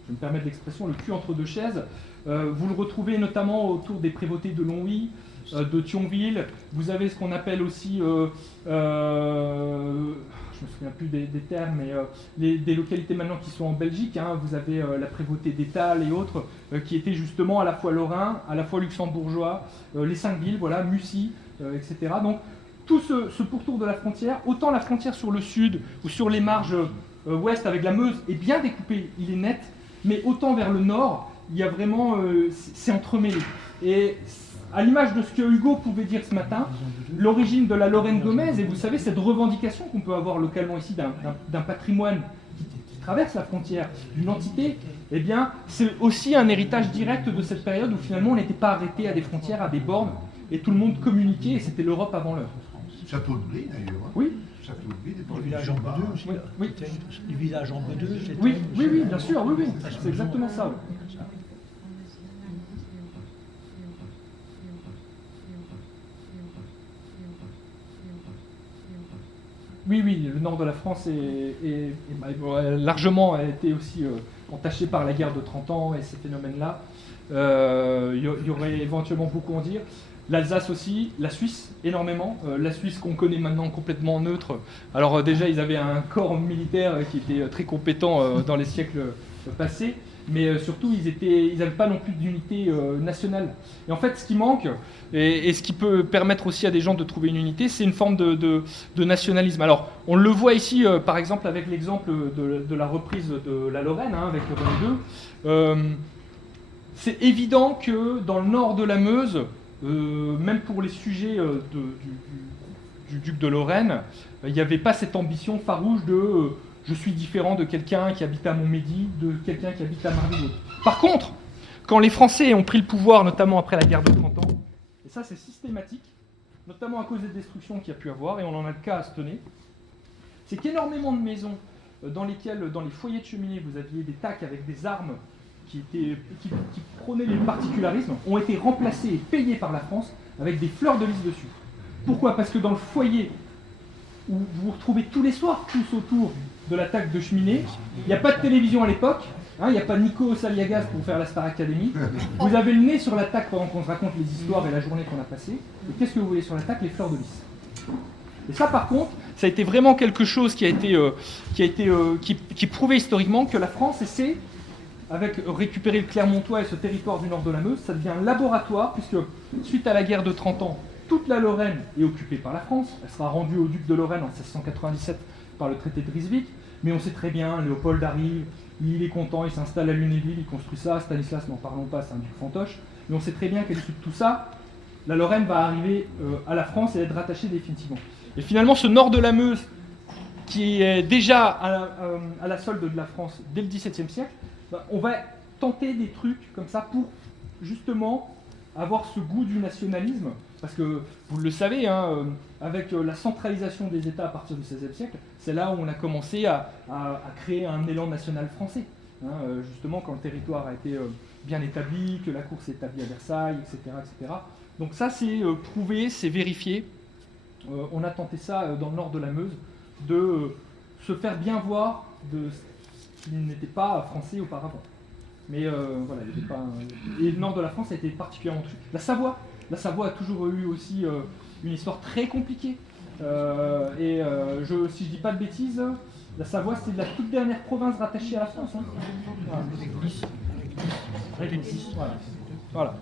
je me permets l'expression, le cul entre deux chaises. Vous le retrouvez notamment autour des prévôtés de Longwy, de Thionville. Vous avez ce qu'on appelle aussi, je ne me souviens plus des termes, mais des localités maintenant qui sont en Belgique, hein. Vous avez la prévôté d'Étal et autres, qui étaient justement à la fois lorrains, à la fois luxembourgeois, les 5 villes, voilà, Mussy, etc. Donc tout ce pourtour de la frontière, autant la frontière sur le sud ou sur les marges ouest avec la Meuse est bien découpée, il est net, mais autant vers le nord, il y a vraiment, c'est entremêlé. Et à l'image de ce que Hugo pouvait dire ce matin, l'origine de la Lorraine gaumaise, et vous savez, cette revendication qu'on peut avoir localement ici d'un patrimoine qui traverse la frontière, d'une entité, eh bien, c'est aussi un héritage direct de cette période où finalement on n'était pas arrêté à des frontières, à des bornes, et tout le monde communiquait, et c'était l'Europe avant l'heure. Château de Brie d'ailleurs. Hein. Oui. Château de Brie, les villages en bedeux aussi. Oui. Les villages en bedeux. Oui, bien sûr, oui. C'est exactement ça. Oui. Oui, le nord de la France largement a été aussi entaché par la guerre de 30 ans et ces phénomènes-là. Il y aurait éventuellement beaucoup à en dire. L'Alsace aussi, la Suisse énormément, la Suisse qu'on connaît maintenant complètement neutre. Alors déjà ils avaient un corps militaire qui était très compétent dans les siècles passés, mais surtout ils n'avaient pas non plus d'unité nationale. Et en fait ce qui manque, et ce qui peut permettre aussi à des gens de trouver une unité, c'est une forme de nationalisme. Alors on le voit ici par exemple avec l'exemple de la reprise de la Lorraine, hein, avec René II. C'est évident que dans le nord de la Meuse, même pour les sujets du duc de Lorraine, il n'y avait pas cette ambition farouche de je suis différent de quelqu'un qui habite à Montmédy, de quelqu'un qui habite à Marville. Par contre, quand les Français ont pris le pouvoir, notamment après la guerre de 30 ans, et ça c'est systématique, notamment à cause des destructions qu'il y a pu avoir, et on en a le cas à Stenay, c'est qu'énormément de maisons dans lesquelles, dans les foyers de cheminée, vous aviez des tacs avec des armes qui prônaient les particularismes, ont été remplacées et payées par la France avec des fleurs de lys dessus. Pourquoi? Parce que dans le foyer où vous vous retrouvez tous les soirs, tous autour de la taque de cheminée, il n'y a pas de télévision à l'époque, il n'y a pas Nico Saliagas pour faire la Star Academy, vous avez le nez sur la taque pendant qu'on se raconte les histoires et la journée qu'on a passée, et qu'est-ce que vous voyez sur la taque? Les fleurs de lys. Et ça par contre, ça a été vraiment quelque chose qui prouvait historiquement que la France essaie, avec récupérer le Clermontois et ce territoire du nord de la Meuse, ça devient un laboratoire, puisque suite à la guerre de 30 ans, toute la Lorraine est occupée par la France, elle sera rendue au duc de Lorraine en 1697 par le traité de Ryswick, mais on sait très bien, Léopold arrive, il est content, il s'installe à Lunéville, il construit ça, Stanislas, n'en parlons pas, c'est un duc fantoche, mais on sait très bien qu'à l'issue de tout ça, la Lorraine va arriver à la France et être rattachée définitivement. Et finalement, ce nord de la Meuse, qui est déjà à la solde de la France dès le XVIIe siècle, on va tenter des trucs comme ça pour justement avoir ce goût du nationalisme, parce que vous le savez, avec la centralisation des États à partir du XVIe siècle, c'est là où on a commencé à créer un élan national français. Justement, quand le territoire a été bien établi, que la cour s'est établie à Versailles, etc., etc. Donc ça, c'est prouvé, c'est vérifié. On a tenté ça dans le nord de la Meuse, de se faire bien voir de ce qui n'était pas français auparavant. Mais voilà, il n'était pas. Et le nord de la France a été particulièrement touché. La Savoie a toujours eu aussi une histoire très compliquée. Si je dis pas de bêtises, la Savoie c'était la toute dernière province rattachée à la France. Voilà. Avec les 10. Voilà.